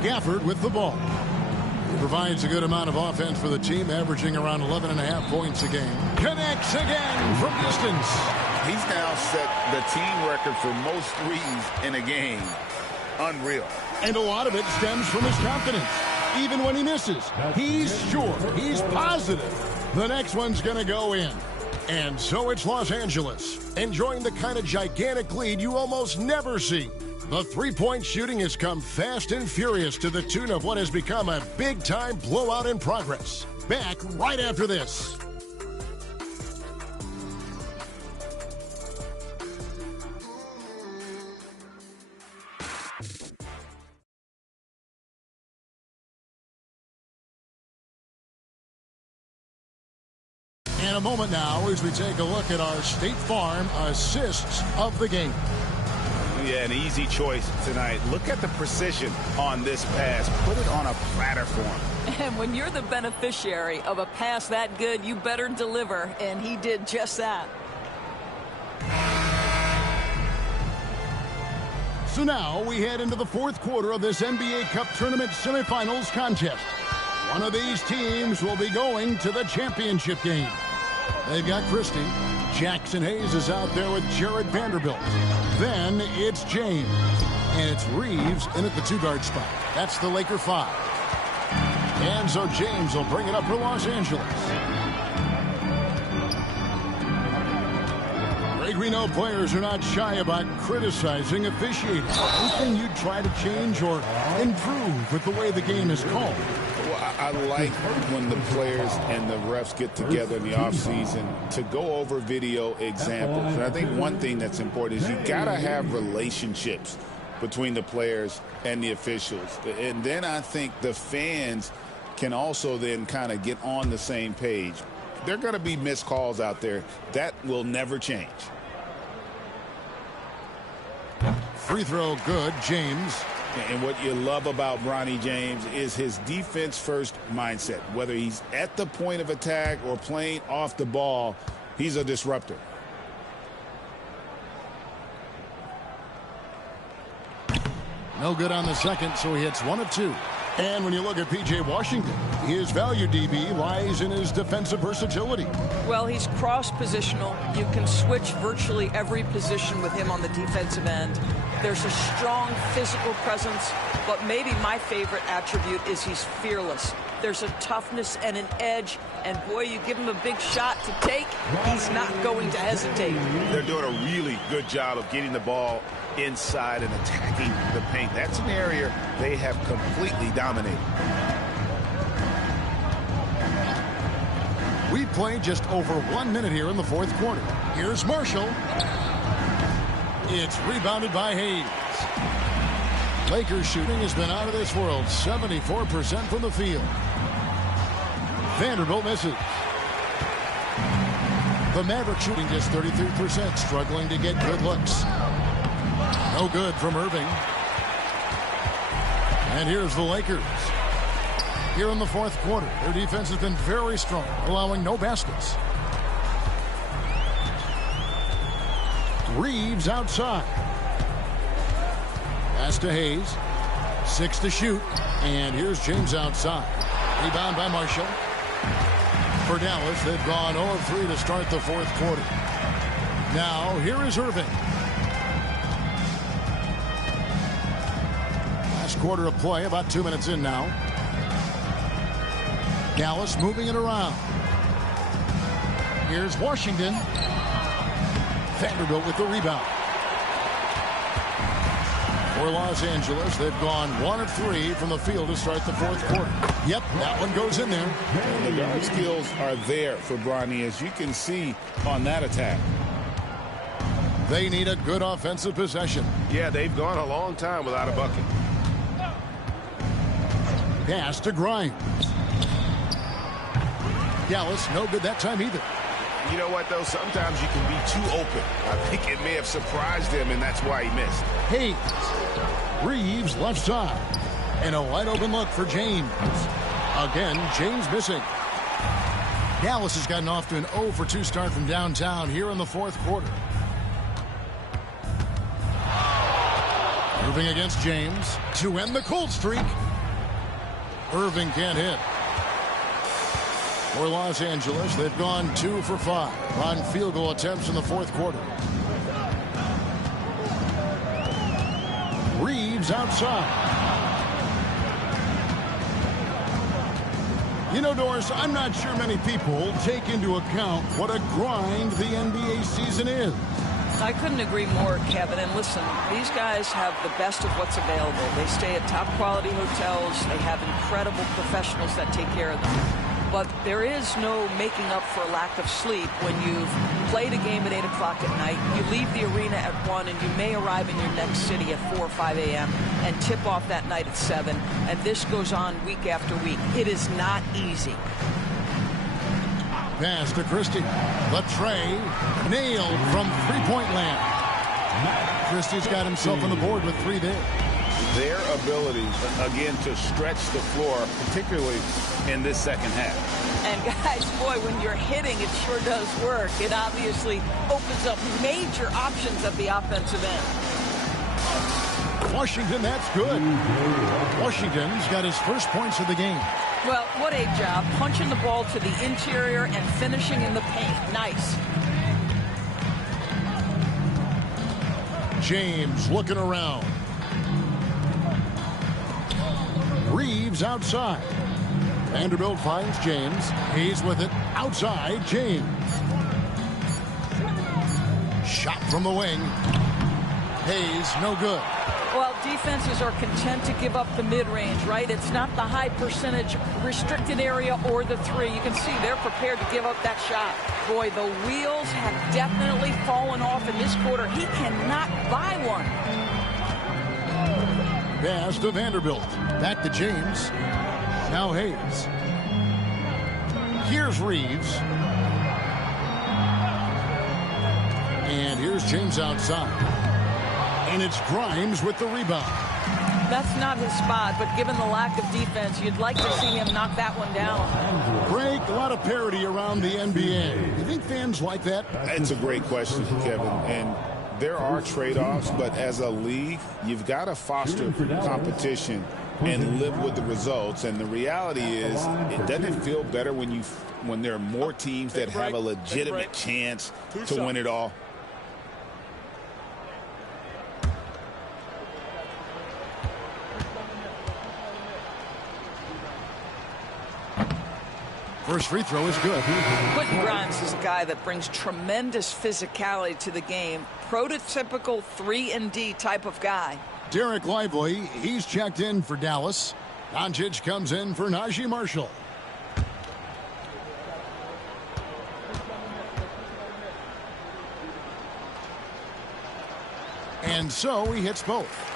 Gafford with the ball. He provides a good amount of offense for the team, averaging around 11.5 points a game. Connects again from distance. He's now set the team record for most threes in a game. Unreal. And a lot of it stems from his confidence. Even when he misses, he's sure, he's positive the next one's going to go in. And so it's Los Angeles, enjoying the kind of gigantic lead you almost never see. The three-point shooting has come fast and furious to the tune of what has become a big-time blowout in progress. Back right after this. In a moment now as we take a look at our State Farm assists of the game. Yeah, an easy choice tonight. Look at the precision on this pass. Put it on a platter for him. And when you're the beneficiary of a pass that good, you better deliver, and he did just that. So now we head into the 4th quarter of this NBA Cup Tournament semifinals contest. One of these teams will be going to the championship game. They've got Christie. Jackson Hayes is out there with Jared Vanderbilt. Then it's James. And it's Reeves in at the 2-guard spot. That's the Laker 5. And so James will bring it up for Los Angeles. Great, we know players are not shy about criticizing officiating. Anything you'd try to change or improve with the way the game is called? I like when the players and the refs get together in the offseason to go over video examples. And I think one thing that's important is you got to have relationships between the players and the officials. And then I think the fans can also then kind of get on the same page. There are going to be missed calls out there. That will never change. Free throw good. James. And what you love about Bronny James is his defense-first mindset. Whether he's at the point of attack or playing off the ball, he's a disruptor. No good on the second, so he hits 1 of 2. And when you look at P.J. Washington, his value DB lies in his defensive versatility. Well, he's cross-positional. You can switch virtually every position with him on the defensive end. There's a strong physical presence, but maybe my favorite attribute is he's fearless. There's a toughness and an edge, and boy, you give him a big shot to take, he's not going to hesitate. They're doing a really good job of getting the ball inside and attacking the paint. That's an area they have completely dominated. We play just over 1 minute here in the fourth quarter. Here's Marshall. It's rebounded by Hayes. Lakers shooting has been out of this world. 74% from the field. Vanderbilt misses. The Mavericks shooting just 33%, struggling to get good looks. No good from Irving. And here's the Lakers. Here in the fourth quarter, their defense has been very strong, allowing no baskets. Reeves outside. Pass to Hayes. 6 to shoot. And here's James outside. Rebound by Marshall. For Dallas, they've gone 0 of 3 to start the fourth quarter. Now, here is Irving. Last quarter of play, about 2 minutes in now. Dallas moving it around. Here's Washington. Vanderbilt with the rebound. For Los Angeles, they've gone 1 of 3 from the field to start the fourth quarter. Yep, that one goes in there. And the guard skills are there for Bronny, as you can see on that attack. They need a good offensive possession. Yeah, they've gone a long time without a bucket. Pass to Grimes. Dallas, no good that time either. You know what, though? Sometimes you can be too open. I think it may have surprised him, and that's why he missed. Hayes. Reeves left side. And a wide open look for James. Again, James missing. Dallas has gotten off to an 0 for 2 start from downtown here in the fourth quarter. Irving against James to end the cold streak. Irving can't hit. For Los Angeles, they've gone 2 for 5 on field goal attempts in the fourth quarter. Reeves outside. You know, Doris, I'm not sure many people take into account what a grind the NBA season is. I couldn't agree more, Kevin. And listen, these guys have the best of what's available. They stay at top quality hotels. They have incredible professionals that take care of them. But there is no making up for a lack of sleep when you've played a game at 8 o'clock at night, you leave the arena at 1, and you may arrive in your next city at 4 or 5 a.m. and tip off that night at 7. And this goes on week after week. It is not easy. Pass to Christie. The tray nailed from three-point land. Christie's got himself on the board with 3 there. Their ability, again, to stretch the floor, particularly in this second half. And guys, boy, when you're hitting, it sure does work. It obviously opens up major options at the offensive end. Washington, that's good. Washington's got his first points of the game. Well, what a job. Punching the ball to the interior and finishing in the paint. Nice. James looking around. Reeves outside. Vanderbilt finds James. He's with it outside. James. Shot from the wing. Hayes, no good. Well, defenses are content to give up the mid-range, right? It's not the high percentage restricted area or the 3. You can see they're prepared to give up that shot. Boy, the wheels have definitely fallen off in this quarter. He cannot buy one. Pass to Vanderbilt. Back to James. Now Hayes. Here's Reeves. And here's James outside. And it's Grimes with the rebound. That's not his spot, but given the lack of defense, you'd like to see him knock that one down. Greg, a lot of parity around the NBA. You think fans like that? It's a great question, Kevin. And there are trade-offs, but as a league, you've got to foster competition and live with the results. And the reality is, it doesn't feel better when there are more teams that have a legitimate chance to win it all. First free throw is good. Quentin Grimes is a guy that brings tremendous physicality to the game. Prototypical 3-and-D type of guy. Derek Lively, he's checked in for Dallas. Doncic comes in for Najee Marshall. And so he hits both.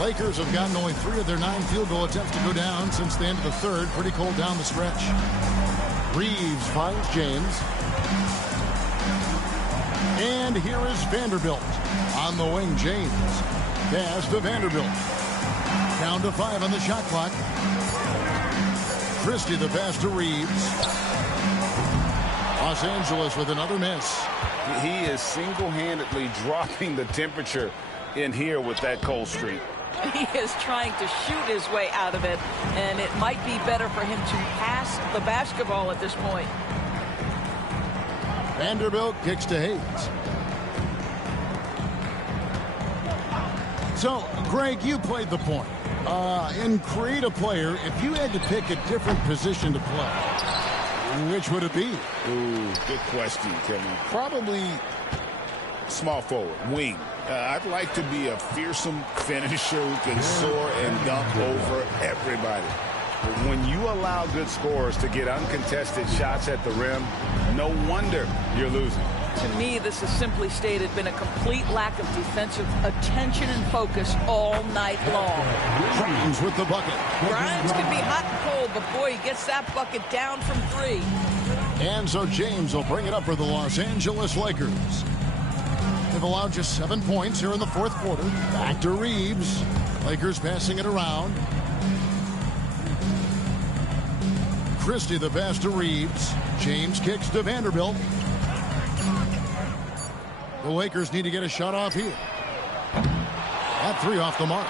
Lakers have gotten only 3 of their 9 field goal attempts to go down since the end of the third. Pretty cold down the stretch. Reeves finds James. And here is Vanderbilt. On the wing, James. Pass to Vanderbilt. Down to 5 on the shot clock. Christie the pass to Reeves. Los Angeles with another miss. He is single-handedly dropping the temperature in here with that cold streak. He is trying to shoot his way out of it, and it might be better for him to pass the basketball at this point. Vanderbilt kicks to Hayes. So, Greg, you played the point. In create a player, if you had to pick a different position to play, which would it be? Ooh, good question, Kevin. Probably small forward, wing. I'd like to be a fearsome finisher who can soar and dunk over everybody. When you allow good scorers to get uncontested shots at the rim, no wonder you're losing. To me, this has simply stated been a complete lack of defensive attention and focus all night long. Grimes with the bucket. Grimes can be hot and cold, but boy, he gets that bucket down from 3. And so James will bring it up for the Los Angeles Lakers. They've allowed just 7 points here in the fourth quarter. Back to Reeves. Lakers passing it around. Christie the pass to Reeves. James kicks to Vanderbilt. The Lakers need to get a shot off here. That 3 off the mark.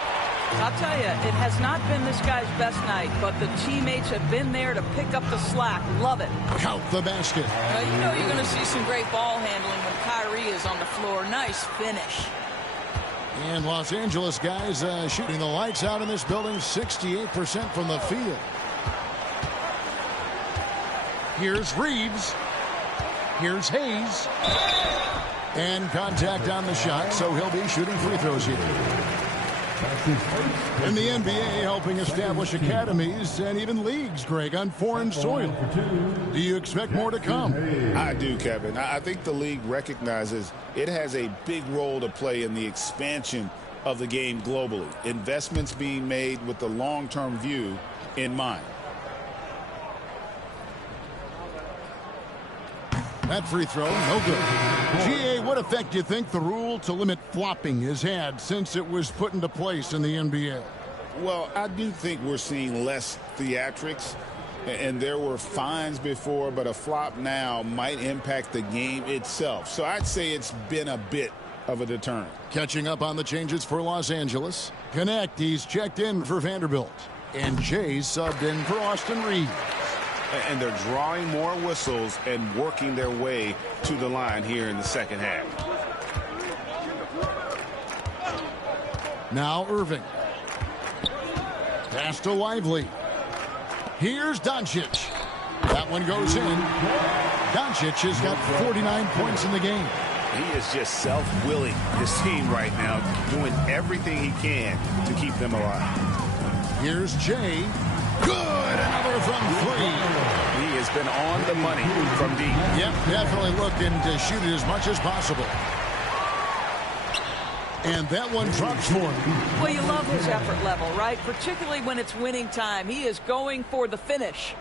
I'll tell you, it has not been this guy's best night, but the teammates have been there to pick up the slack. Love it. Count the basket. You know you're going to see some great ball handling when Kyrie is on the floor. Nice finish. And Los Angeles guys shooting the lights out in this building, 68% from the field. Here's Reeves. Here's Hayes. And contact on the shot, so he'll be shooting free throws here. In the NBA, helping establish academies and even leagues, Greg, on foreign soil. Do you expect more to come? I do, Kevin. I think the league recognizes it has a big role to play in the expansion of the game globally. Investments being made with the long-term view in mind. That free throw, no good. GA, what effect do you think the rule to limit flopping has had since it was put into place in the NBA? Well, I do think we're seeing less theatrics, and there were fines before, but a flop now might impact the game itself. So I'd say it's been a bit of a deterrent. Catching up on the changes for Los Angeles. Connect, he's checked in for Vanderbilt. And Jay's subbed in for Austin Reeves. And they're drawing more whistles and working their way to the line here in the second half. Now Irving. Pass to Lively. Here's Doncic. That one goes in. Doncic has got 49 points in the game. He is just self-willing, this team right now, doing everything he can to keep them alive. Here's Jay. Good! Another from 3. He has been on the money from deep. Yep, definitely looking to shoot it as much as possible. And that one drops for him. Well, you love his effort level, right? Particularly when it's winning time. He is going for the finish.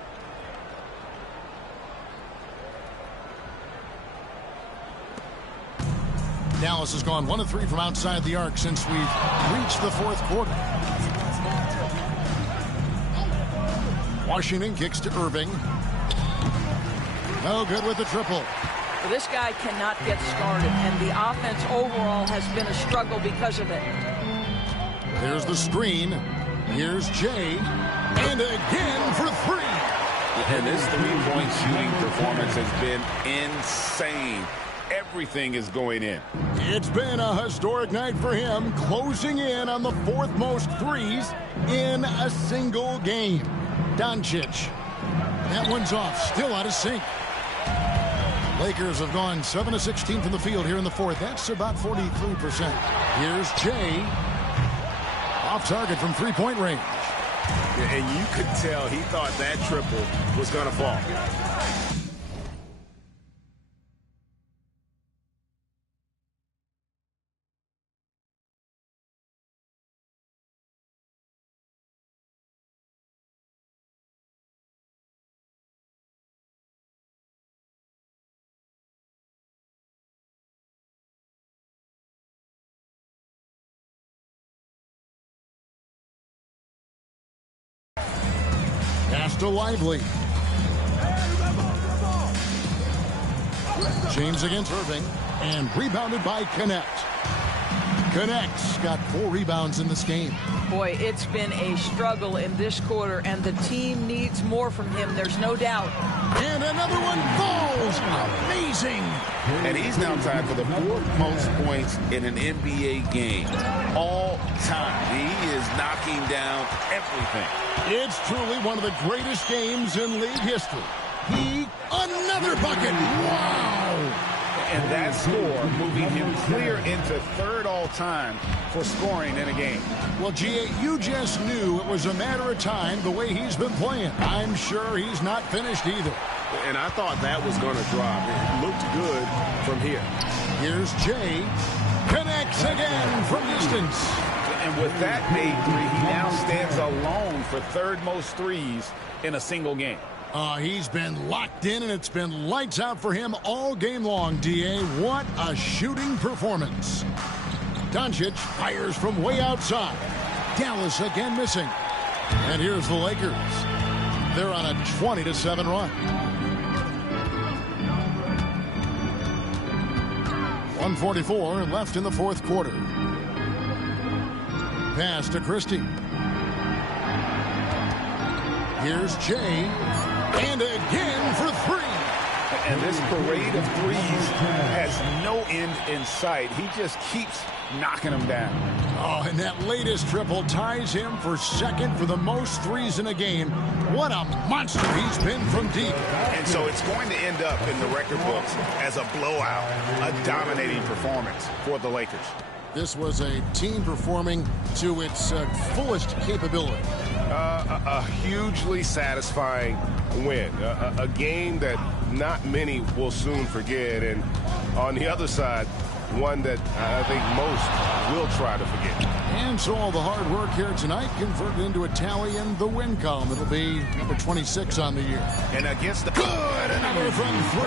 Dallas has gone 1 of 3 from outside the arc since we've reached the fourth quarter. Washington kicks to Irving. No good with the triple. Well, this guy cannot get started, and the offense overall has been a struggle because of it. There's the screen. Here's Jay. And again for 3. And this three-point shooting performance has been insane. Everything is going in. It's been a historic night for him, closing in on the 4th most threes in a single game. Doncic. That one's off, still out of sync. Lakers have gone 7 of 16 from the field here in the 4th. That's about 43%. Here's Jay. Off target from 3-point range. And you could tell he thought that triple was going to fall. Pass to Lively. James against Irving. And rebounded by Connect. Connect's got 4 rebounds in this game. Boy, it's been a struggle in this quarter, and the team needs more from him. There's no doubt. And another one falls. Amazing. And he's now tied for the 4th most points in an NBA game all time. He is knocking down everything. It's truly one of the greatest games in league history. Another bucket. Wow. And that score moving him clear into 3rd all-time for scoring in a game. Well, G.A., you just knew it was a matter of time the way he's been playing. I'm sure he's not finished either. And I thought that was going to drop. It looked good from here. Here's Jay. Connects again from distance. And with that made 3, he now stands alone for 3rd most threes in a single game. He's been locked in, and it's been lights out for him all game long, D.A. What a shooting performance. Doncic fires from way outside. Dallas again missing. And here's the Lakers. They're on a 20-7 run. 1:44 left in the 4th quarter. Pass to Christie. Here's Jay. And again for 3. And this parade of threes has no end in sight. He just keeps knocking them down. Oh, and that latest triple ties him for 2nd for the most threes in a game. What a monster he's been from deep. And so it's going to end up in the record books as a blowout, a dominating performance for the Lakers. This was a team performing to its fullest capability. A hugely satisfying win. A game that not many will soon forget. And on the other side, one that I think most will try to forget. And so all the hard work here tonight converted into a tally in the win column. It'll be number 26 on the year. And against the... Good! Another from 3.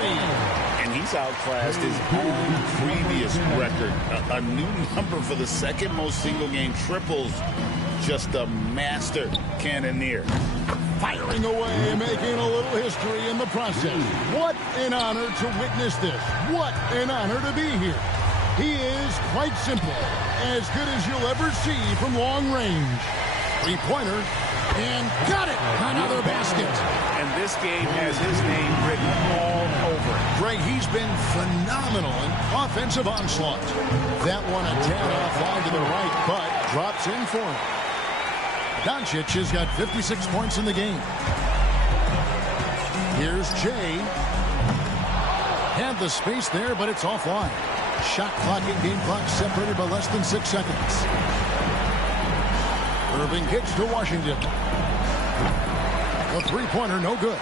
And he's outclassed his own previous record. A new number for the 2nd most single-game triples. Just a master cannoneer. Firing away, making a little history in the process. What an honor to witness this. What an honor to be here. He is, quite simple, as good as you'll ever see from long range. 3-pointer, and got it! Another basket. And this game has his name written all over it. Greg, he's been phenomenal in offensive onslaught. That one a tad offline to the right, but drops in for him. Doncic has got 56 points in the game. Here's Jay. Had the space there, but it's offline. Shot clock and game clock separated by less than 6 seconds. Irving kicks to Washington. A 3-pointer, no good.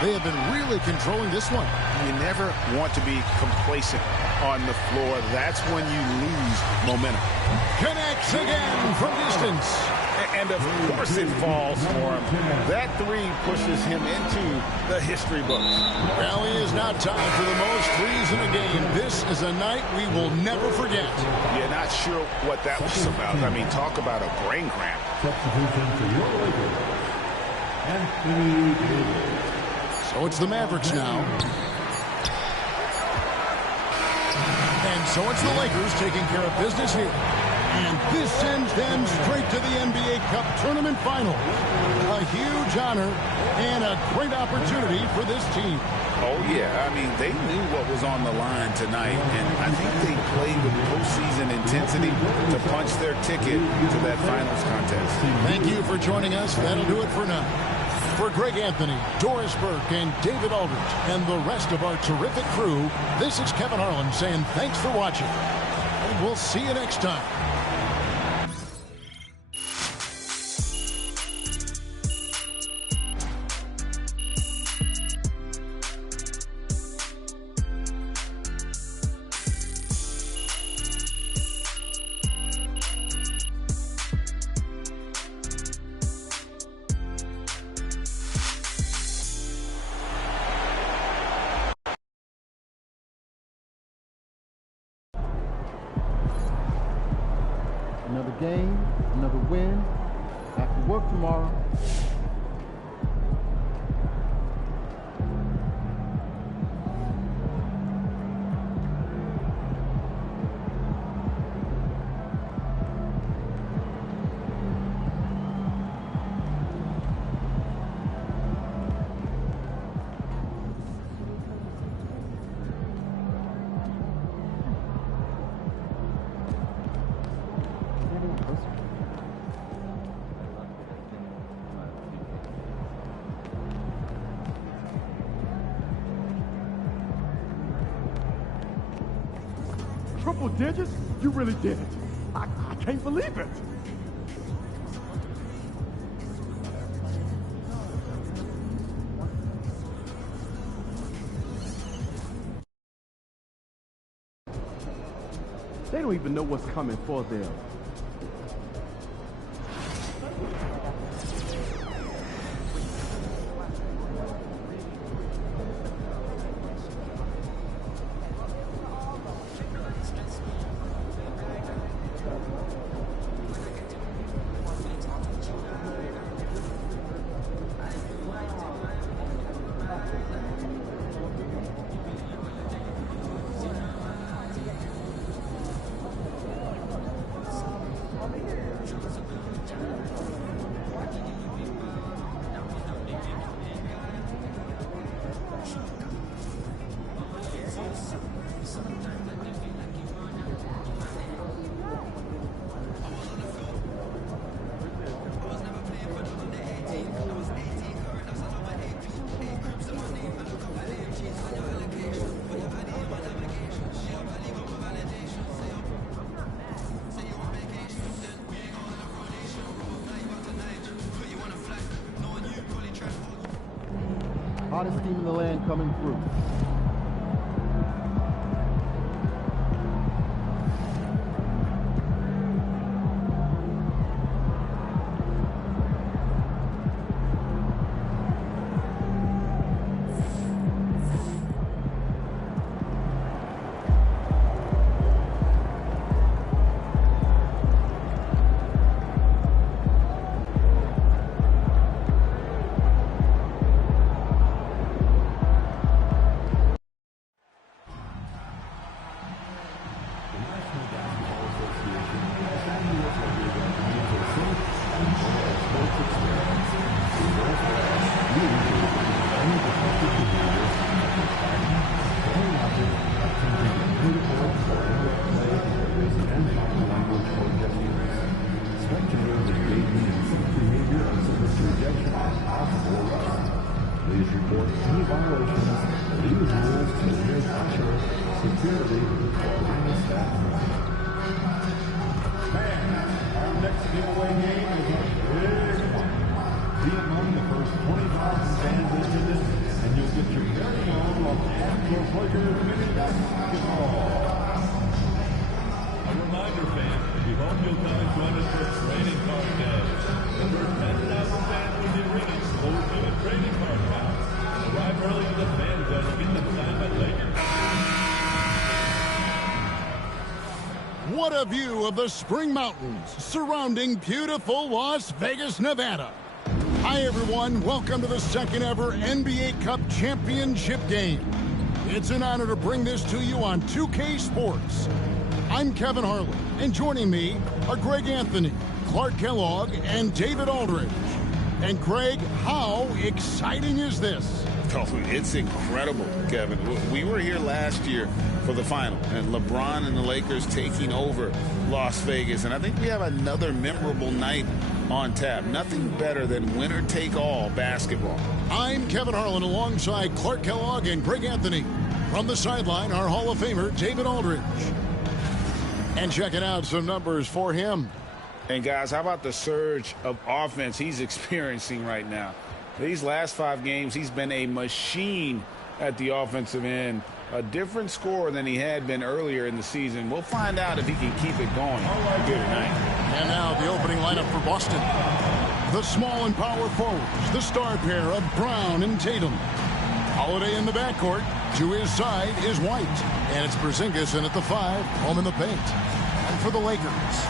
They have been really controlling this one. You never want to be complacent on the floor. That's when you lose momentum. Connects again from distance. And of course it falls for him. That three pushes him into the history books. Well, he is now tied for the most threes in a game. This is a night we will never forget. You're not sure what that was about. I mean, talk about a brain cramp. Substitution for your Lakers, Anthony Davis. So it's the Mavericks now. And so it's the Lakers taking care of business here. And this sends them straight to the NBA Cup Tournament Final. A huge honor and a great opportunity for this team. Oh, yeah. I mean, they knew what was on the line tonight, and I think they played with postseason intensity to punch their ticket to that finals contest. Thank you for joining us. That'll do it for now. For Greg Anthony, Doris Burke, and David Aldridge, and the rest of our terrific crew, this is Kevin Harlan saying thanks for watching. And we'll see you next time. Another game, another win. Back to work tomorrow. Triple digits? You really did it. I can't believe it. They don't even know what's coming for them. Hottest team in the land coming through. Please report any violations of these rules to the nearest usher, security, or arena staff. And our next giveaway game is a big one. Be among the first 20,000 fans in attendance, and you'll get your very own Los Angeles Lakers mini basketball. A reminder, fans, we hope you'll come and join us for trading card day. view of the Spring Mountains surrounding beautiful Las Vegas, Nevada. Hi, everyone. Welcome to the second ever NBA Cup Championship game. It's an honor to bring this to you on 2K Sports. I'm Kevin Harlan, and joining me are Greg Anthony, Clark Kellogg, and David Aldridge. And Greg, how exciting is this? Oh, it's incredible, Kevin. We were here last year for the final, and LeBron and the Lakers taking over Las Vegas. And I think we have another memorable night on tap. Nothing better than winner-take-all basketball. I'm Kevin Harlan alongside Clark Kellogg and Greg Anthony. From the sideline, our Hall of Famer, David Aldridge. And checking out some numbers for him. And guys, how about the surge of offense he's experiencing right now? These last 5 games, he's been a machine at the offensive end. A different scorer than he had been earlier in the season. We'll find out if he can keep it going here tonight. And now the opening lineup for Boston. The small and power forwards, the star pair of Brown and Tatum. Holiday in the backcourt. To his side is White. And it's Porzingis in at the 5, home in the paint. And for the Lakers,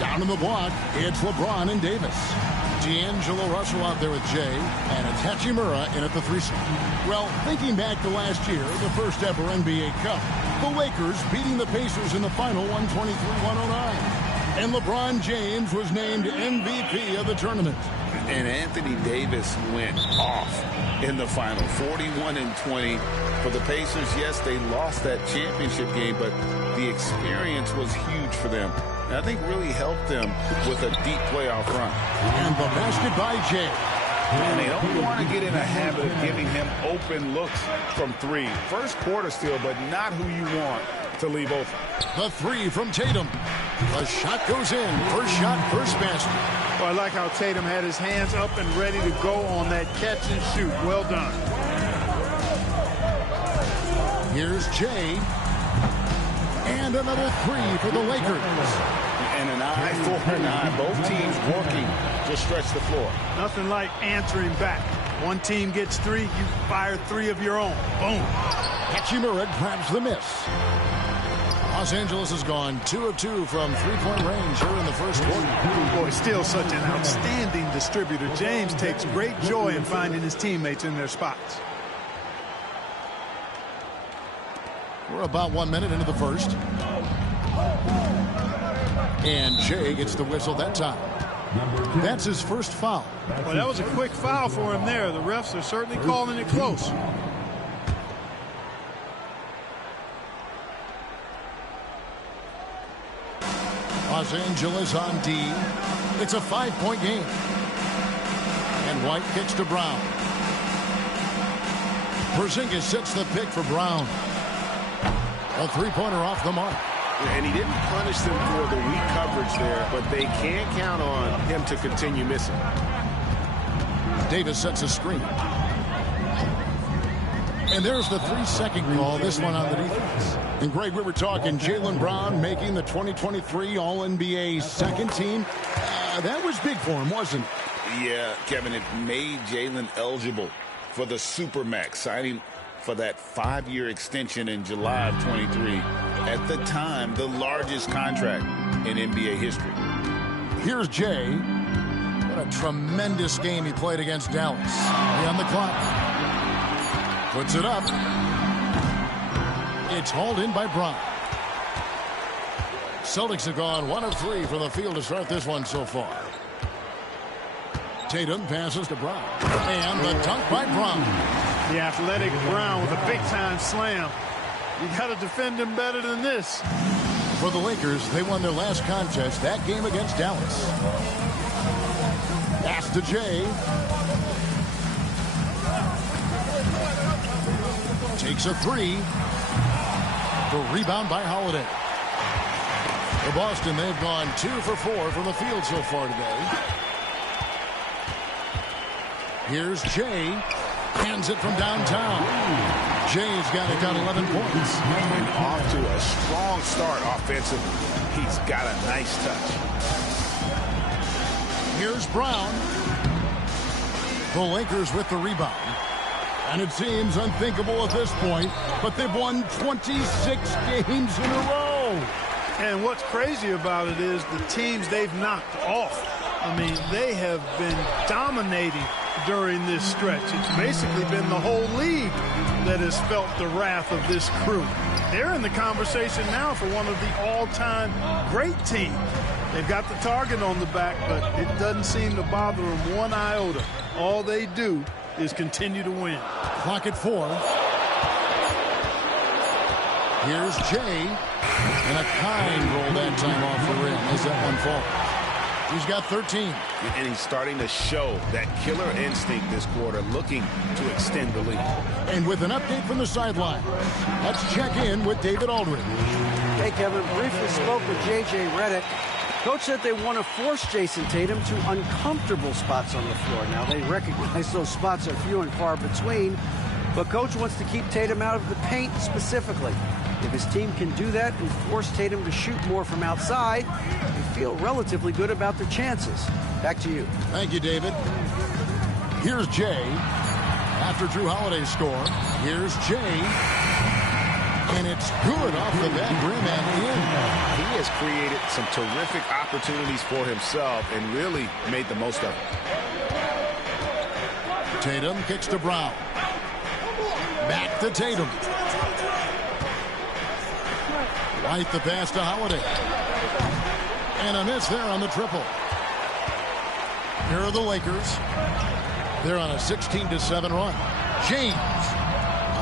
down in the block, it's LeBron and Davis. D'Angelo Russell out there with Jay, and it's Hachimura in at the 3 slot. Well, thinking back to last year, the first ever NBA Cup, the Lakers beating the Pacers in the final 123-109. And LeBron James was named MVP of the tournament. And Anthony Davis went off in the final, 41-20 for the Pacers. Yes, they lost that championship game, but the experience was huge for them. And I think really helped them with a deep playoff run. And the basket by Jay. And they don't want to get in a habit of giving him open looks from 3. First quarter still, but not who you want to leave open. The 3 from Tatum. The shot goes in. First shot, first basket. Well, I like how Tatum had his hands up and ready to go on that catch and shoot. Well done. Here's Jay. And another 3 for the Lakers. And an eye for an eye. Both teams working to stretch the floor. Nothing like answering back. One team gets 3, you fire 3 of your own. Boom. Hachimura grabs the miss. Los Angeles has gone 2 of 2 from 3-point range here in the first quarter. Boy, still such an outstanding distributor. James takes great joy in finding his teammates in their spots. We're about 1 minute into the first. And Jay gets the whistle that time. That's his first foul. Well, that was a quick foul for him there. The refs are certainly calling it close. Los Angeles on D. It's a 5-point game. And White kicks to Brown. Porzingis sets the pick for Brown. A 3-pointer off the mark. And he didn't punish them for the weak coverage there, but they can't count on him to continue missing. Davis sets a screen. And there's the 3-second call, this one on the defense. And Greg, we were talking Jaylen Brown making the 2023 All-NBA second team. That was big for him, wasn't it? Yeah, Kevin, it made Jaylen eligible for the Supermax, signing for that 5-year extension in July of 23. At the time, the largest contract in NBA history. Here's Jay. What a tremendous game he played against Dallas. On the clock. Puts it up. It's hauled in by Brown. Celtics have gone 1 of 3 from the field to start this one so far. Tatum passes to Brown. And the dunk by Brown. The athletic Brown with a big-time slam. You got to defend him better than this. For the Lakers, they won their last contest, that game against Dallas. Pass to Jay. Takes a 3. The rebound by Holiday. For Boston, they've gone 2 for 4 from the field so far today. Here's Jay. Hands it from downtown. Jay's got it down 11 points. And off to a strong start offensively. He's got a nice touch. Here's Brown. The Lakers with the rebound. And it seems unthinkable at this point, but they've won 26 games in a row. And what's crazy about it is the teams they've knocked off. I mean, they have been dominating during this stretch. It's basically been the whole league that has felt the wrath of this crew. They're in the conversation now for one of the all-time great teams. They've got the target on the back, but it doesn't seem to bother them one iota. All they do is continue to win. Clock at 4. Here's Jay. And a kind roll that time off the rim as that one falls. He's got 13. And he's starting to show that killer instinct this quarter, looking to extend the lead. And with an update from the sideline, let's check in with David Aldridge. Hey, Kevin, briefly spoke with J.J. Redick. Coach said they want to force Jason Tatum to uncomfortable spots on the floor. Now, they recognize those spots are few and far between, but Coach wants to keep Tatum out of the paint specifically. If his team can do that and force Tatum to shoot more from outside, they feel relatively good about their chances. Back to you. Thank you, David. Here's Jay. After Drew Holiday's score, here's Jay. And it's good off the back rim and in. He has created some terrific opportunities for himself and really made the most of it. Tatum kicks to Brown. Back to Tatum. White the pass to Holiday. And a miss there on the triple. Here are the Lakers. They're on a 16-7 run. James.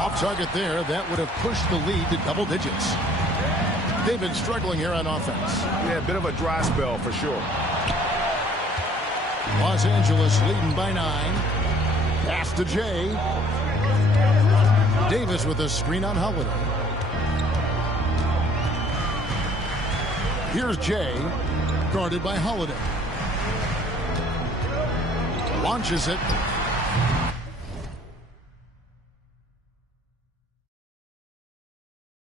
Off target there. That would have pushed the lead to double digits. They've been struggling here on offense. Yeah, a bit of a dry spell for sure. Los Angeles leading by 9. Pass to Jay. Davis with a screen on Holiday. Here's Jay, guarded by Holiday. Launches it.